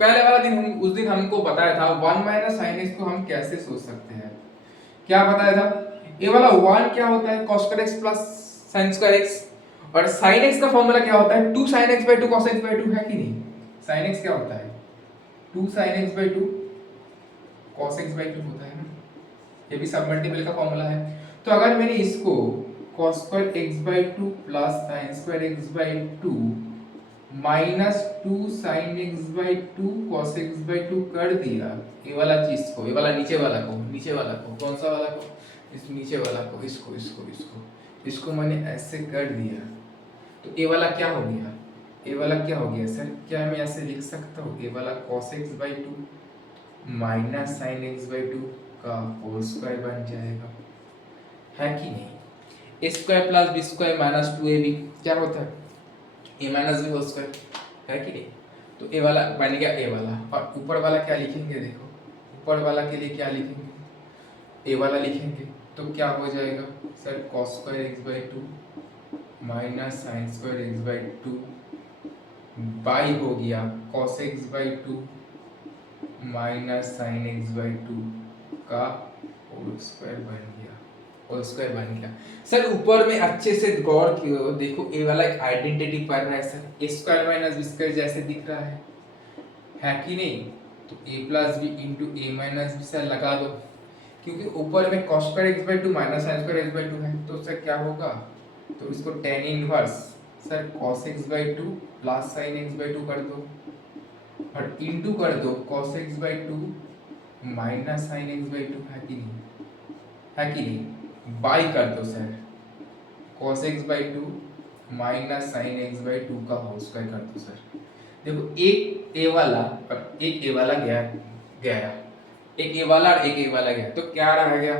पहले वाला दिन हम उस दिन हमको बताया था 1 minus sin x को हम कैसे सोच सकते हैं, क्या बताया था, ये वाला 1 क्या होता है cos square x plus sin square x, और sin x का फॉर्मूला क्या होता है 2 sin x by 2 cos x by 2, है कि नहीं। sin x क्या होता है 2 sin x by 2 cos x by 2 होता है ना, ये भी सब मल्टीपल का फॉर्मूला है। तो अगर मैंने इसको cos square x by 2 plus sin square x by 2 minus 2 sin x by 2 cos x by 2 कर दिया, ये वाला चीज को, ये वाला नीचे वाला को, नीचे वाला को, कौन सा वाला को, इस नीचे वाला को, इसको इसको इसको इसको मैंने ऐसे कर दिया, तो ये वाला क्या हो गया, ये वाला क्या हो गया सर, क्या मैं ऐसे लिख सकता हूँ, ये वाला cos x by 2 minus sin x by 2 का होल स्क्वायर बन जाएगा, है कि नहीं। A square plus b square minus 2ab क्या होता है, a minus b whole square, है कि नहीं। तो ए वाला बन गया ए वाला, और ऊपर वाला क्या लिखेंगे, देखो ऊपर वाला के लिए क्या लिखेंगे, ए वाला लिखेंगे, तो क्या हो जाएगा sir cos square x by 2 minus sin square x by 2 by हो गया cos x by 2 minus sin x by 2 का होल स्क्वायर बन गया। होल स्क्वायर बन गया। सर ऊपर में अच्छे से गौर कियो, देखो ए वाला एक आइडेंटिटी पढ़ रहा है सर, ए स्क्वायर माइनस बी स्क्वायर जैसे दिख रहा है कि नहीं? तो ए प्लस बी इंटू ए माइनस बी सर लगा दो, क्योंकि ऊपर में cos square x by two minus sine square x by two है, तो सर क्या होगा? तो इसको tan inverse sir cos x by two plus sine x by two कर दो, और इंटू कर दो cos x by two minus sine x by two, है कि नहीं? है कि नहीं? बाई कर दो sir cos x by two minus sine x by two का होल स्क्वायर कर दो सर। देखो एक ए वाला और एक ए वाला गया गया, एक ए वाला और एक ए वाला गया, तो क्या रह गया?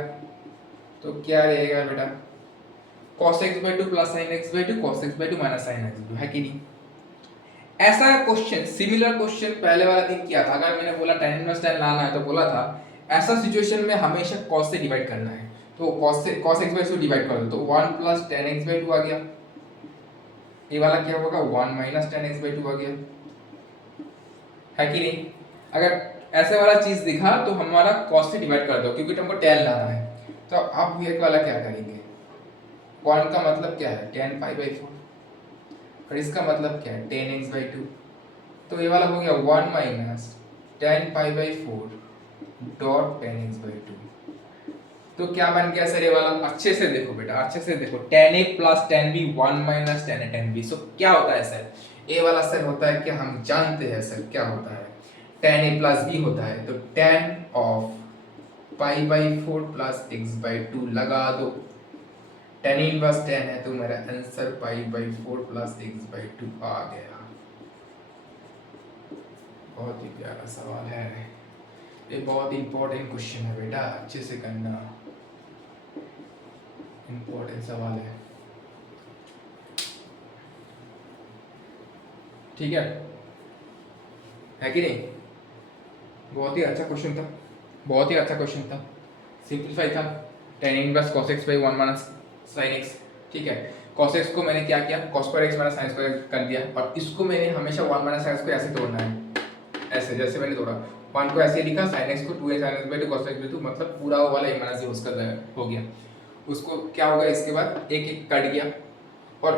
तो क्या रहेगा बेटा? cos x by two plus sine x by two cos x by two minus sine x by two, है कि नहीं? ऐसा क्वेश्चन, सिमिलर क्वेश्चन पहले वाला दिन किया था। अगर मैंने बोला tan इनवर्स tan लाना है तो बोला था ऐसा सिचुएशन में हमेशा cos से डिवाइड करना है, तो cos x by two divide कर दो, तो 1 plus tan x by two आ गया। ये वाला क्या होगा? 1 minus tan x by two आ गया, है कि नहीं? अगर ऐसे वाला चीज दिखा तो हमारा cos से डिवाइड कर दो, क्योंकि तुमको tan लाना है। तो अब ये वाला क्या करेंगे? 1 का मतलब क्या है? tan पाई बाई 4, और इसका मतलब क्या है? tan x by to. तो ये वाला हो गया 1 minus tan pi by 4 dot tan x by to. तो क्या बन गया सर ये वाला? अच्छे से देखो बेटा, अच्छे से देखो, tan a plus tan b 1 minus tan a tan b। सो क्या होता है सर? ए वाला सर होता है, क्या हम जानते हैं सर क्या होता है? tan a प्लस b होता है, तो tan of pi by 4 plus x by two लगा दो, tan इनवर्स tan है, तो मेरा answer pi by 4 plus x by two आ गया। बहुत ही प्यारा सवाल है ये, बहुत इंपॉर्टेंट क्वेश्चन है बेटा, अच्छे से करना, इंपॉर्टेंट सवाल ठीक है कि नहीं? बहुत ही अच्छा क्वेश्चन था, बहुत ही अच्छा क्वेश्चन था, सिंपलीफाई था। tan inverse cos x by 1 minus sin x, ठीक है। cos x को मैंने क्या किया? cos square x minus sin square कर दिया, और इसको मैंने हमेशा 1 माइनस sin को ऐसे तोड़ना है, ऐसे जैसे मैंने तोड़ा, 1 को ऐसे लिखा, sin x को 2a sin x by 2 cos x by 2, मतलब पूरा वो वाला a माइनस जो उसका हो गया। उसको क्या होगा? इसके बाद एक एक कट गया, और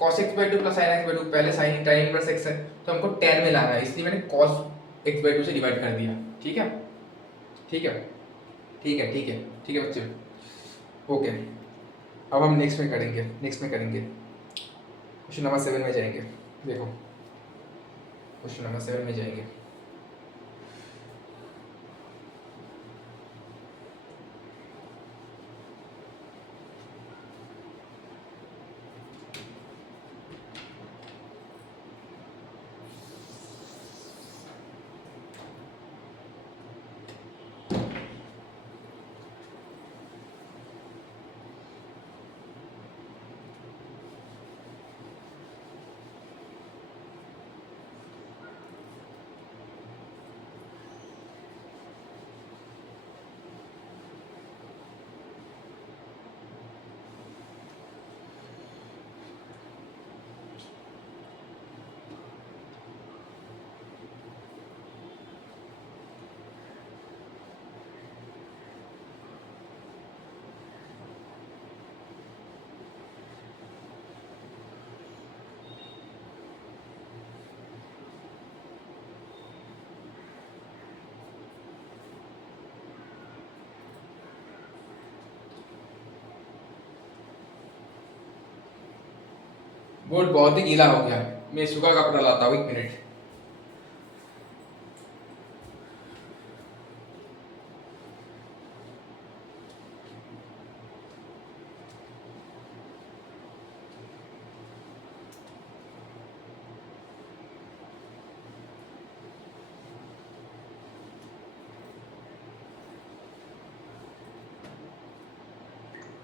cos x by 2 plus sin x by 2, पहले sin tan इनवर्स x है, तो हमको tan में लाना है, इसलिए मैंने cos x बाई 2 से डिवाइड कर दिया, ठीक है? ठीक है, ठीक है, ठीक है, ठीक है बच्चे, ओके। अब हम नेक्स्ट में करेंगे, क्वेश्चन नंबर 7 में जाएंगे। देखो क्वेश्चन नंबर 7 में जाएंगे। बोर्ड बहुत ही गीला हो गया, मैं सूखा कपड़ा लाता हूँ, 1 मिनट।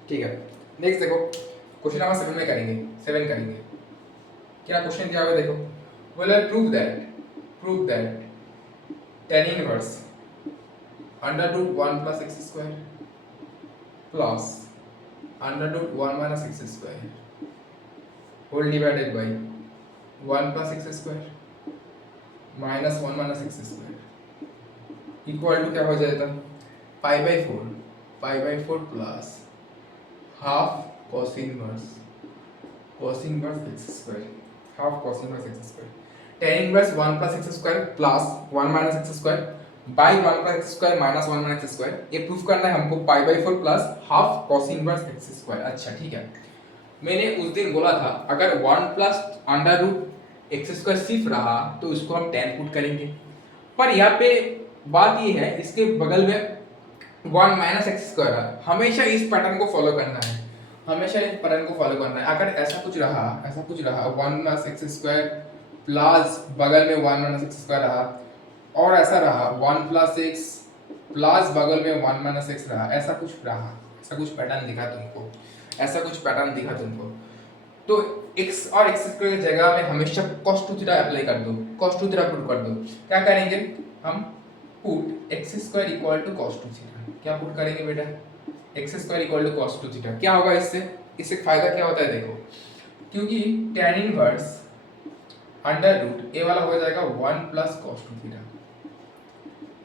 ठीक है, नेक्स्ट देखो, क्वेश्चन नंबर 7 में करेंगे, 7 करेंगे। क्या क्वेश्चन क्या होगा? देखो, बोला prove that tan inverse under root 1 plus x square plus under root 1 minus x square whole divided by 1 plus x square minus 1 minus x square equal to क्या हो जाएगा? Pi by 4 plus half cos inverse x square, half cos inverse x square, tan inverse 1 plus x square plus 1 minus x square by 1 plus x square minus 1 minus x square, ये proof करना है हमको पाई by 4 plus half cos inverse x square. अच्छा ठीक है, मैंने उस दिन बोला था अगर 1 plus under root x square सिर्फ रहा तो इसको हम tan पुट करेंगे, पर यहाँ पे बात ये है इसके बगल में 1 माइनस एक्स स्क्वायर है, हमेशा इस पैटर्न को फॉलो करना है, हमेशा इस पैटर्न को फॉलो करना है। अगर ऐसा कुछ रहा 1 प्लस एक्स स्क्वायर प्लस बगल में 1 माइनस एक्स स्क्वायर रहा, और ऐसा रहा 1 प्लस एक्स प्लस बगल में 1 माइनस एक्स रहा, ऐसा कुछ पैटर्न दिखा तुमको, ऐसा कुछ पैटर्न दिखा तुमको, तो x और x स्क्वायर की जगह में हमेशा cos 2 थीटा अप्लाई कर दो, cos 2 थीटा पुट कर दो। क्या करेंगे हम, put x square equal to cos 2 theta, क्या पुट करेंगे बेटा, x square equal to cos 2 theta. क्या होगा इससे फायदा क्या होता है देखो, क्योंकि tan इनवर्स अंडर रूट ए वाला हो जाएगा 1 प्लस cos 2 थीटा,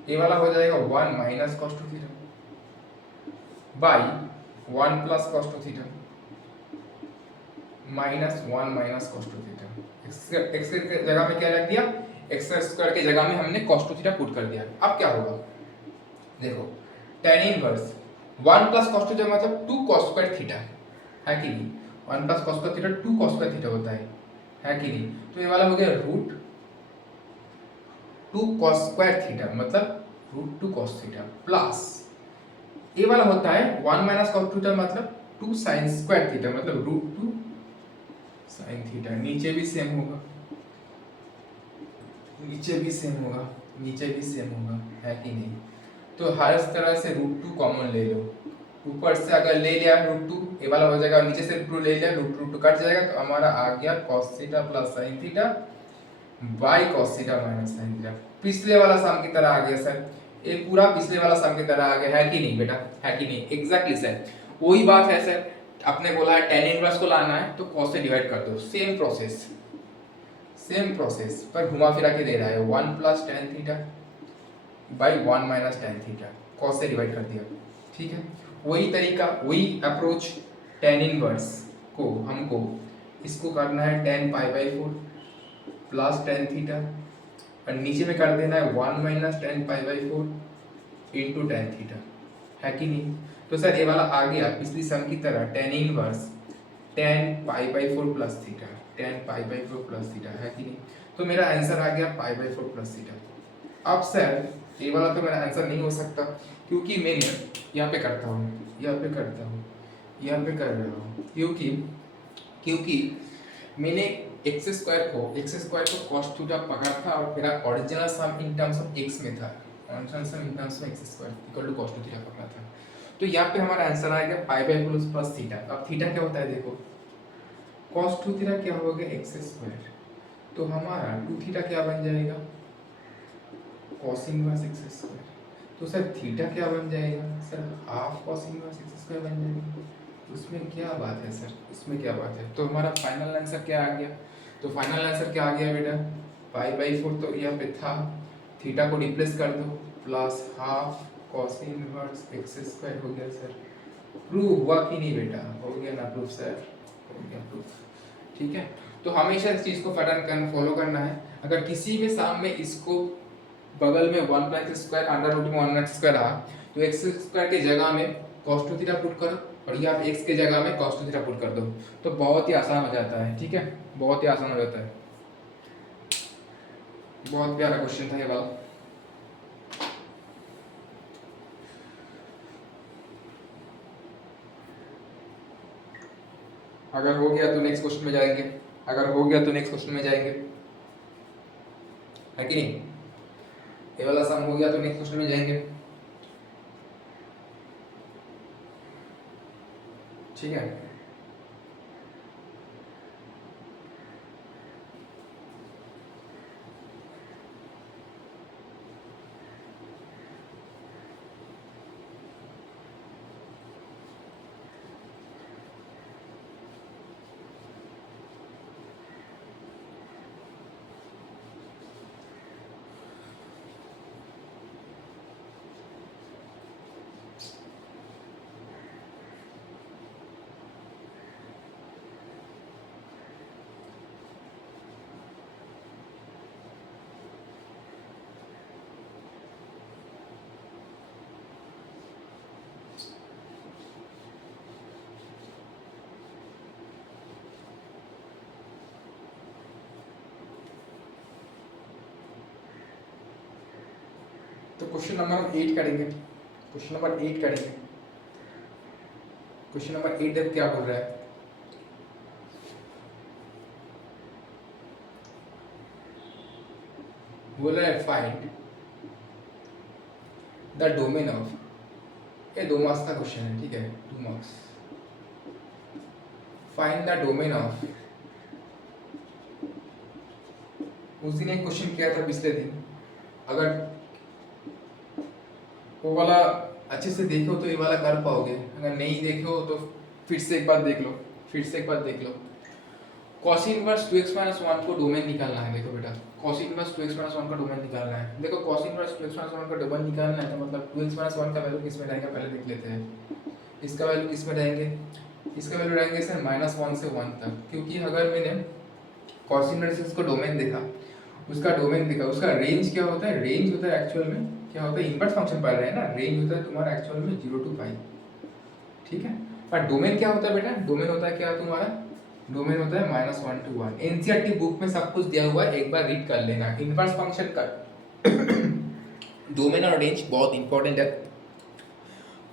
ए वाला हो जाएगा 1 minus cos 2 theta by 1 plus cos 2 theta minus 1 minus cos 2 theta. x के जगह में क्या रख दिया, x स्क्वायर के जगह में हमने cos 2 थीटा पुट कर दिया। अब क्या होगा देखो, tan inverse 1 plus cos 2 theta मतलब 2 cos स्क्वायर थीटा है कि नहीं, 1 plus cos square theta 2 cos square theta होता है कि नहीं, तो ये वाला हो गया रूट 2 cos स्क्वायर थीटा मतलब रूट 2 cos थीटा प्लस ये वाला होता है 1 माइनस cos थीटा मतलब 2 sin स्क्वायर थीटा मतलब रूट 2 sin थीटा, नीचे भी सेम होगा, नीचे भी सेम होगा है कि नहीं, तो हर तरह से रूट 2 कॉमन ले लो, ऊपर से अगर ले लिया रूट 2 ये वाला हो जाएगा, नीचे से रूट 2 ले लिया रूट 2 कट जाएगा, तो हमारा आ गया cos theta plus sin theta by cos theta minus sin theta. पिछले वाला सम की तरह आ गया सर, ये पूरा पिछले वाला सम की तरह आ गया है कि नहीं बेटा, है कि नहीं, एग्जैक्टली सर वही बात है सर। आपने बोला है tan इनवर्स को लाना है तो cos से डिवाइड कर दो, सेम प्रोसेस पर घुमा फिरा के दे रहा है 1 plus tan theta by 1 minus tan theta, cos से डिवाइड कर दिया, ठीक है। वही तरीका, वही अप्रोच tan इनवर्स को हमको इसको करना है tan pi by 4 plus tan theta और नीचे में कर देना है 1 minus tan pi by 4 into tan theta, है कि नहीं। तो सर ये वाला आ गया पिछली सम की तरह tan inverse tan pi by 4 plus theta, tan pi by 4 plus theta, है कि नहीं। तो मेरा आंसर आ गया पाई बाई 4 प्लस थीटा। अब सर ये वाला तो मेरा आंसर नहीं हो सकता क्योंकि मैंने यहाँ पे करता हूँ, यहाँ पे कर रहा हूँ, क्योंकि मैंने एक्स स्क्वायर को cos थीटा पकड़ा था और मेरा original sum in terms of x में था, original sum in terms of x square equal to cos theta पकड़ा था, तो यहाँ पे हमारा आंसर आ गया पाई बाई प्लस थीटा। अब थीटा क्या होता है देखो, cos 2 थीटा क्या हो गया एक्स स्क्वायर, तो हमारा 2 थीटा क्या बन जाएगा cos इनवर्स एक्स स्क्वायर, तो सर थीटा क्या बन जाएगा sir half cos inverse x square बन जाएगा। उसमें क्या बात है सर, इसमें क्या बात है, तो हमारा फाइनल आंसर क्या आ गया, तो फाइनल आंसर क्या आ गया बेटा पाई बाई 4 तो यहाँ पे था, थीटा को रिप्लेस कर दो plus half cos inverse x square हो गया सर। प्रूव हुआ कि नहीं बेटा, हो गया ना प्रूफ सर, हो गया प्रूफ, ठीक है। तो हमेशा इस चीज को पैटर्न फॉलो करना है, अगर किसी भी सम में इसको बगल में 1 plus x square under root में 1 एक्स स्क्वायर रहा तो एक्स स्क्वायर के जगह में cos 2 थीटा पुट करो और यहाँ पे x के जगह में cos 2 थीटा पुट कर दो, तो बहुत ही आसान हो जाता है, ठीक है, बहुत ही आसान हो जाता है। बहुत प्यारा क्वेश्चन था ये वाला। अगर हो गया तो नेक्स्ट क्वेश्चन में जाएंगे, है कि नहीं, ये वाला सम हो गया तो नेक्स्ट क्वेश्चन में जाएंगे, ठीक है। क्वेश्चन नंबर हम 8 करेंगे। क्वेश्चन नंबर 8 करेंगे। क्वेश्चन नंबर 8 देखो क्या बोल रहा है। बोल रहा है फाइंड द डोमेन ऑफ, ये 2 मार्क्स का क्वेश्चन है, ठीक है, 2 marks. Find the domain of, उस दिन एक क्वेश्चन किया था पिछले दिन, अगर वो वाला अच्छे से देखो तो ये वाला कर पाओगे, अगर नहीं देखो तो फिर से एक बार देख लो, फिर से एक बार देख लो। cos इनवर्स 2x 1 को डोमेन निकालना है। देखो बेटा, cos इनवर्स 2x 1 का डोमेन निकालना है। देखो cos इनवर्स 2x 1 का डोमेन निकालना है तो मतलब 2x 1 का वैल्यू किस में रहेगा पहले देख लेते हैं। इसका वैल्यू किस में रहेंगे, इसका वैल्यू रहेंगे सर -1 से 1 तक, क्योंकि अगर मैंने cos इनवर्स को डोमेन देखा, उसका डोमेन देखा, उसका रेंज क्या होता है, रेंज होता है एक्चुअल में क्या होता है, इनवर्स फंक्शन पढ़ रहे हैं ना, रेंज होता है तुम्हारा एक्चुअल में 0 to पाई, ठीक है। पर डोमेन क्या होता है बेटा, डोमेन होता है क्या तुम्हारा, डोमेन होता है -1 to 1। एनसीईआरटी बुक में सब कुछ दिया हुआ है, एक बार रीड कर लेना। इनवर्स फंक्शन का डोमेन और रेंज बहुत इंपॉर्टेंट है,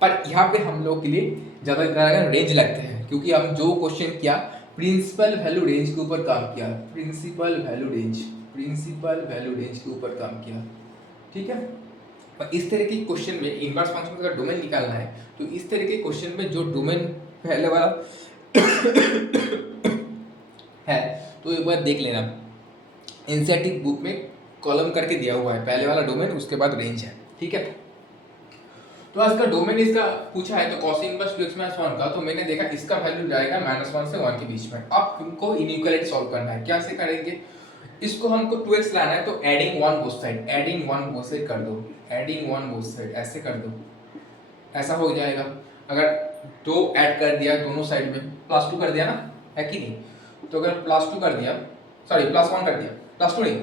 पर यहाँ पे हम लोग के लिए ज़्यादा रेंज लगते हैं, क्योंकि हम जो क्वेश्चन किया प्रिंसिपल वैल्यू रेंज के ऊपर काम किया, प्रिंसिपल वैल्यू रेंज के ऊपर काम किया, ठीक है। और इस तरह के क्वेश्चन में इनवर्स फंक्शन का डोमेन निकालना है, तो इस तरह के क्वेश्चन में जो डोमेन पहले वाला है तो एक बार देख लेना, एनसीईआरटी बुक में कॉलम करके दिया हुआ है, पहले वाला डोमेन उसके बाद रेंज है, ठीक है। तो आज का डोमेन इसका पूछा है, तो cos इनवर्स 2x 1 का, तो मैंने देखा इसका वैल्यू जाएगा -1 से 1 के बीच में। अब हमको इनइक्वालिटी सॉल्व करना है, कैसे करेंगे, इसको हमको 2x लाना है, तो adding 1 both side, adding 1 both side कर दो, एडिंग 1 बोथ साइड ऐसे कर दो, ऐसा हो जाएगा। अगर 2 ऐड कर दिया दोनों साइड में, +2 कर दिया ना, है कि नहीं, तो अगर +2 कर दिया, सॉरी +1 कर दिया, +2 नहीं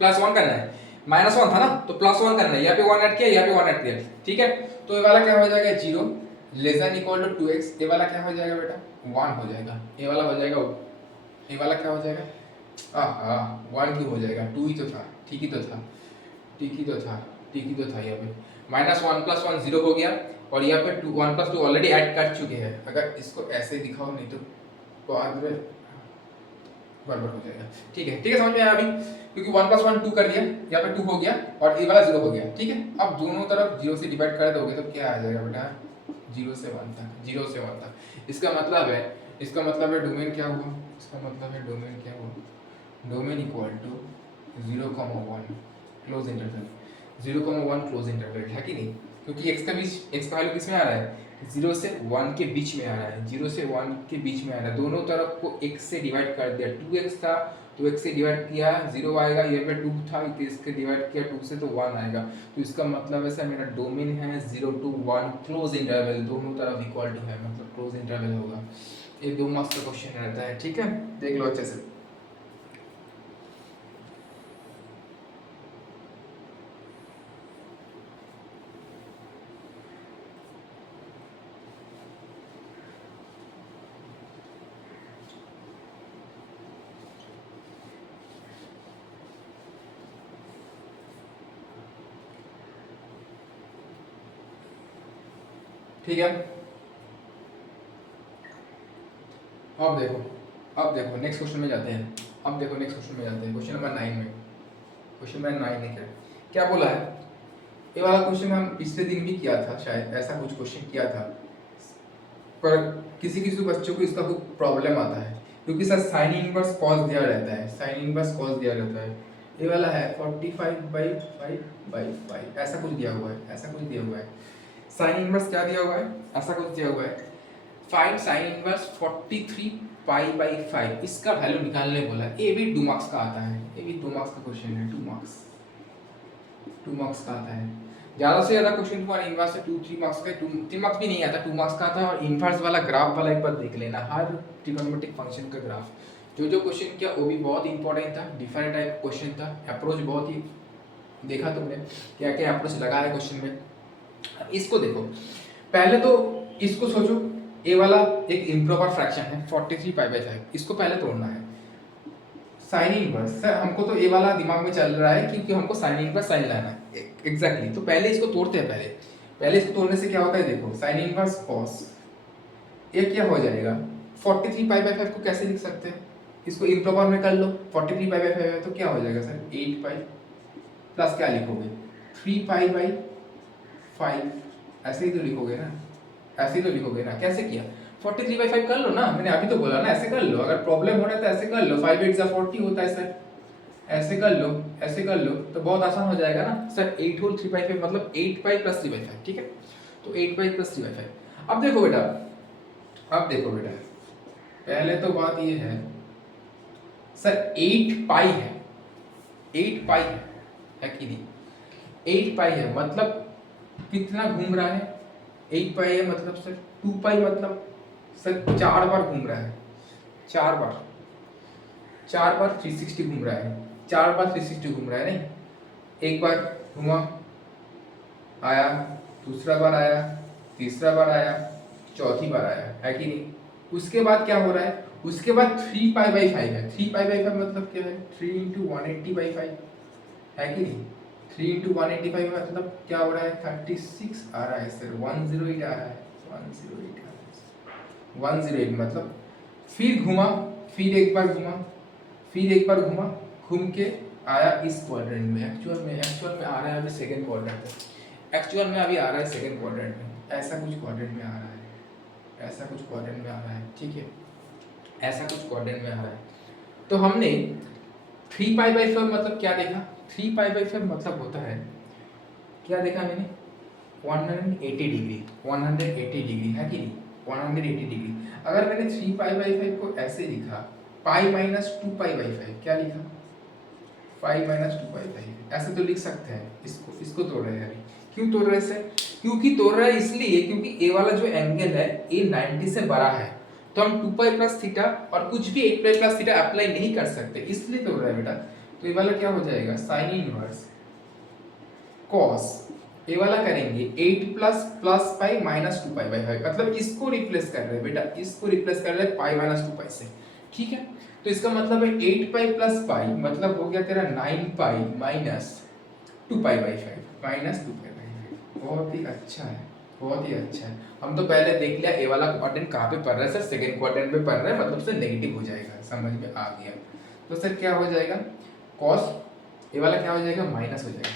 +1 करना है, -1 था ना तो +1 करना है, यहाँ पे 1 ऐड किया, यहाँ पे 1 ऐड किया, ठीक है। तो ये वाला क्या हो जाएगा 0 <= 2x, ये वाला क्या हो जाएगा बेटा 1 हो जाएगा, ये वाला हो जाएगा, ये वाला क्या हो जाएगा 1 क्यों हो जाएगा, 2 ही तो था, ठीक ही तो था, ठीक ही तो था, ठीक ही तो था। यहाँ पे -1 + 1 0 हो गया, और यहाँ पे 2 1 + 2 ऑलरेडी ऐड कर चुके हैं। अगर इसको ऐसे दिखाओ नहीं तो बाद में गड़बड़ हो जाएगा, ठीक है, ठीक है, समझ में आया अभी, क्योंकि 1 + 1 2 कर दिया, यहाँ पे 2 हो गया और ये वाला 0 हो गया, ठीक है। अब दोनों तरफ 0 से डिवाइड कर दोगे तो क्या आ जाएगा बेटा 0 से 1 तक, 0 से 1 तक। इसका मतलब है डोमेन क्या हुआ, इसका मतलब है डोमेन क्या हुआ, domain equal to 0,1 close interval, 0,1 close interval, है कि नहीं, क्योंकि x का वैल्यू किस में आ रहा है 0 से 1 के बीच में आ रहा है, 0 से 1 के बीच में आ रहा है, दोनों तरफ को x से डिवाइड कर दिया, 2x था तो x से डिवाइड किया 0 आएगा, ये पे 2 था तो इसके डिवाइड किया 2 से तो 1 आएगा। तो इसका मतलब ऐसा मेरा डोमेन है 0 to 1 क्लोज इंटरवल, दोनों तरफ इक्वल टू है, मतलब क्लोज इंटरवल होगा। ये 2 मार्क्स का क्वेश्चन रहता है, ठीक है, देख लो अच्छे से। ठीक है, अब देखो नेक्स्ट क्वेश्चन में जाते हैं, क्वेश्चन नंबर 9 में, क्वेश्चन नंबर 9 ने क्या बोला है, ये वाला क्वेश्चन हम पिछले दिन भी किया था, शायद ऐसा कुछ क्वेश्चन किया था, पर किसी बच्चों को इसका कुछ प्रॉब्लम आता है, क्योंकि सर साइन इनवर्स कॉस दिया रहता है, ये वाला है 45/5/5 ऐसा कुछ दिया हुआ है, साइन इनवर्स क्या दिया हुआ है, ऐसा कुछ दिया हुआ है, फाइंड साइन इनवर्स 43π/5, इसका वैल्यू निकालने बोला। ये भी 2 मार्क्स का आता है, ये भी 2 मार्क्स का क्वेश्चन है, 2 मार्क्स का आता है। ज़्यादा से ज़्यादा क्वेश्चन तुम्हारा इनवर्स से 2-3 मार्क्स का, 3 मार्क्स भी नहीं आता, 2 मार्क्स का आता है। और इनवर्स वाला ग्राफ वाला एक बार देख लेना, हर ट्रिग्नोमेट्रिक फंक्शन का ग्राफ, जो क्वेश्चन किया वो भी बहुत इंपॉर्टेंट था, डिफरेंट टाइप क्वेश्चन था, अप्रोच बहुत ही देखा तुमने क्या क्या अप्रोच लगा है क्वेश्चन में। इसको देखो, पहले तो इसको सोचो, ये वाला एक इम्प्रॉपर फ्रैक्शन है 43π/5, इसको पहले तोड़ना है। साइन इनवर्स सर हमको तो ये वाला दिमाग में चल रहा है क्योंकि हमको साइन इनवर्स साइन लाना है, एग्जैक्टली। तो पहले इसको तोड़ते हैं, पहले इसको तोड़ने से क्या होता है, देखो साइन इनवर्स कॉस, ये क्या हो जाएगा 43 पाई बाई 5 को कैसे लिख सकते हैं, इसको इम्प्रॉपर में कर लो, 43 पाई बाई 5 है तो क्या हो जाएगा सर 8 पाई प्लस क्या लिखोगे 3 पाई बाई 5, ऐसे ही तो लिखोगे ना, ऐसे ही तो लिखोगे ना। कैसे किया 43 बाई 5 कर लो ना, मैंने अभी तो बोला ना ऐसे कर लो, अगर प्रॉब्लम हो रहा है तो ऐसे कर लो, 5 8 जा 40 होता है सर, ऐसे कर लो, ऐसे कर लो तो बहुत आसान हो जाएगा ना सर। 8 होल 3 बाई 5 मतलब 8 पाई प्लस 3 बाई 5, ठीक है। तो 8 पाई प्लस 3 बाई 5। अब देखो बेटा, अब देखो बेटा, पहले तो बात ये है सर 8 पाई है, 8 पाई है कि नहीं, 8 पाई है मतलब कितना घूम रहा है, 8 पाई है मतलब सर 2 पाई मतलब सर 4 बार घूम रहा है, 4 बार 360 घूम रहा है, 4 बार 360 घूम रहा है नहीं, एक बार घुमा आया, दूसरा बार आया, तीसरा बार आया, चौथी बार आया, है कि नहीं। उसके बाद क्या हो रहा है, उसके बाद 3 पाई बाई 5 है, 3 पाई बाई 5 मतलब क्या है 3 इंटू 180 बाई 5, है कि नहीं। 3 इंटू 185 मतलब क्या हो रहा है 36 आ रहा है सर, 108 आ रहा है, 108 आ रहा है, 108 मतलब फिर घुमा, फिर एक बार घुमा, फिर एक बार घुमा, घूम के आया इस क्वाड्रेंट में, एक्चुअल में आ रहा है अभी सेकंड क्वाड्रेंट में, एक्चुअल में अभी आ रहा है सेकंड क्वाड्रेंट में, ऐसा कुछ क्वाड्रेंट में आ रहा है, ऐसा कुछ क्वाड्रेंट में आ रहा है, ठीक है, ऐसा कुछ क्वाड्रेंट में आ रहा है। तो हमने 3 पाई बाई 5 मतलब क्या देखा, 3 पाई बाई 5 मतलब होता है, क्या देखा मैंने 180 डिग्री, 180 डिग्री है कि नहीं, 180 डिग्री। अगर मैंने 3 पाई बाई 5 को ऐसे लिखा, पाई माइनस 2 पाई बाई 5, क्या लिखा पाई माइनस 2 पाई बाई, ऐसे तो लिख सकते हैं। इसको तोड़ रहे हैं अभी, क्यों तोड़ रहे हैं, क्योंकि तोड़ रहा है इसलिए क्योंकि ए वाला जो एंगल है ए 90 से बड़ा है, तो हम 2 पाई प्लस थीटा और कुछ भी 8 पाई प्लस थीटा अप्लाई नहीं कर सकते, इसलिए तोड़ रहा है बेटा। तो ये वाला क्या हो जाएगा साइन इनवर्स कॉस, ये वाला करेंगे 8 plus plus pi minus 2 pi by 5, मतलब इसको रिप्लेस कर रहे हैं बेटा, इसको रिप्लेस कर रहे हैं पाई माइनस 2 पाई से, ठीक है। तो इसका मतलब है 8 पाई प्लस पाई मतलब हो गया तेरा 9 pi minus 2 pi by 5 minus 2 pi by 5। बहुत ही अच्छा है, बहुत ही अच्छा है। हम तो पहले देख लिया ए वाला क्वाड्रेंट कहाँ पे पढ़ रहा है सर, सेकंड क्वाड्रेंट पे पढ़ रहा है, मतलब से नेगेटिव हो जाएगा, समझ में आ गया। तो सर क्या हो जाएगा कॉस, ए वाला क्या हो जाएगा माइनस हो जाएगा,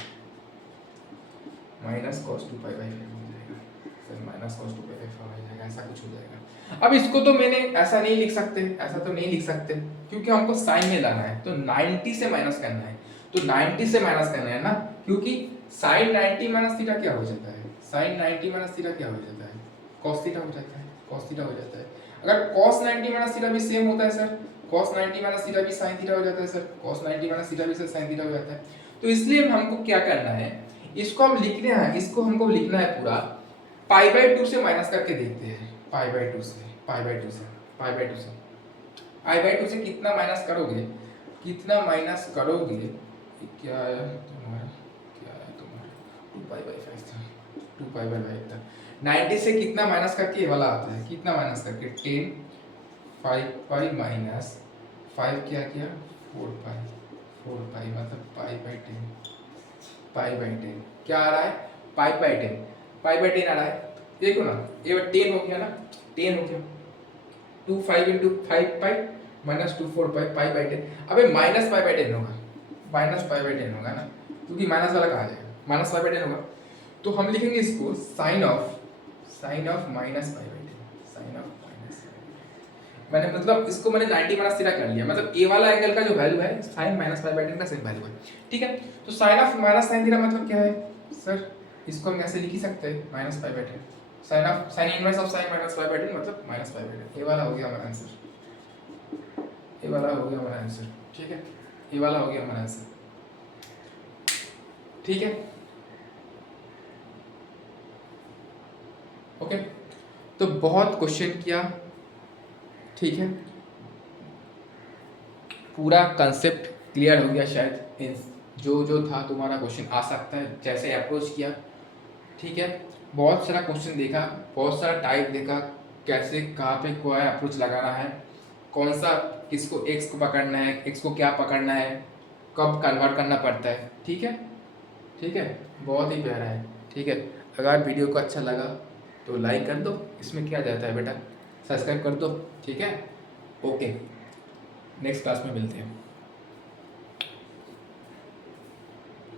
माइनस कॉस 2 पाई बाई 5 हो जाएगा sir, minus cos 2 pi by 5 हो जाएगा, ऐसा कुछ हो जाएगा। अब इसको तो मैंने ऐसा नहीं लिख सकते, ऐसा तो नहीं लिख सकते क्योंकि हमको साइन में लाना है, तो 90 से माइनस करना है, तो 90 से माइनस करना है ना, क्योंकि साइन 90 माइनस थीटा क्या हो जाता है, साइन 90 माइनस थीटा क्या हो जाता है कॉस थीटा हो जाता है, कॉस थीटा हो जाता है। अगर cos 90 माइनस थीटा भी सेम होता है सर, cos 90 माइनस थीटा भी sin थीटा हो जाता है सर, cos 90 माइनस थीटा भी सर sin थीटा हो जाता है। तो इसलिए हमको क्या करना है, इसको हम लिखने हैं, इसको हमको लिखना है पूरा पाई बाई 2 से माइनस करके देखते हैं, पाई बाई 2 से, पाई बाई 2 से, पाई बाई 2 से, पाई बाई 2 से कितना माइनस करोगे, कितना माइनस करोगे, क्या आया तुम्हारा, क्या आया तुम्हारा 2 पाई बाई 5 था, 2 पाई बाई 5 था। 90 से कितना माइनस करके ये वाला आता है, कितना माइनस करके 10 5 पाई माइनस 5 क्या किया 4 पाई, 4 पाई मतलब पाई बाई 10, पाई बाई 10 क्या आ रहा है पाई बाई 10, पाई बाई 10 आ रहा है, देखो ना ये 10 हो गया ना, 10 हो गया, 2 5 into 5 pi minus 2 4 pi, pi by 10, अबे माइनस पाई बाई 10 होगा, माइनस पाई बाई 10 होगा ना, क्योंकि माइनस वाला कहाँ जाएगा, माइनस पाई बाई 10 होगा। तो हम लिखेंगे इसको sine of minus pi by 10, sine of minus, मैंने मतलब इसको मैंने 90 माइनस थीटा कर लिया, मतलब ए वाला एंगल का जो वैल्यू है साइन माइनस पाई बाई 10 का सेम वैल्यू है, ठीक है। तो sine of minus sine theta मतलब क्या है सर, इसको हम ऐसे लिख ही सकते हैं minus pi by 10, sine of sine inverse of sine minus pi by 10 मतलब माइनस पाई बाई 10, ये वाला हो गया हमारा आंसर, ये वाला हो गया हमारा आंसर, ठीक है, ये वाला हो गया हमारा आंसर, ठीक है, ओके। तो बहुत क्वेश्चन किया, ठीक है, पूरा कंसेप्ट क्लियर हो गया शायद, जो था तुम्हारा क्वेश्चन आ सकता है जैसे अप्रोच किया, ठीक है। बहुत सारा क्वेश्चन देखा, बहुत सारा टाइप देखा, कैसे कहाँ पे कोई अप्रोच लगाना है, कौन सा किसको एक्स को पकड़ना है, एक्स को क्या पकड़ना है, कब कन्वर्ट करना पड़ता है, ठीक है। ठीक है, बहुत ही प्यारा है। ठीक है, अगर वीडियो को अच्छा लगा तो लाइक कर दो, इसमें क्या जाता है बेटा, सब्सक्राइब कर दो। ठीक है, ओके, नेक्स्ट क्लास में मिलते हैं।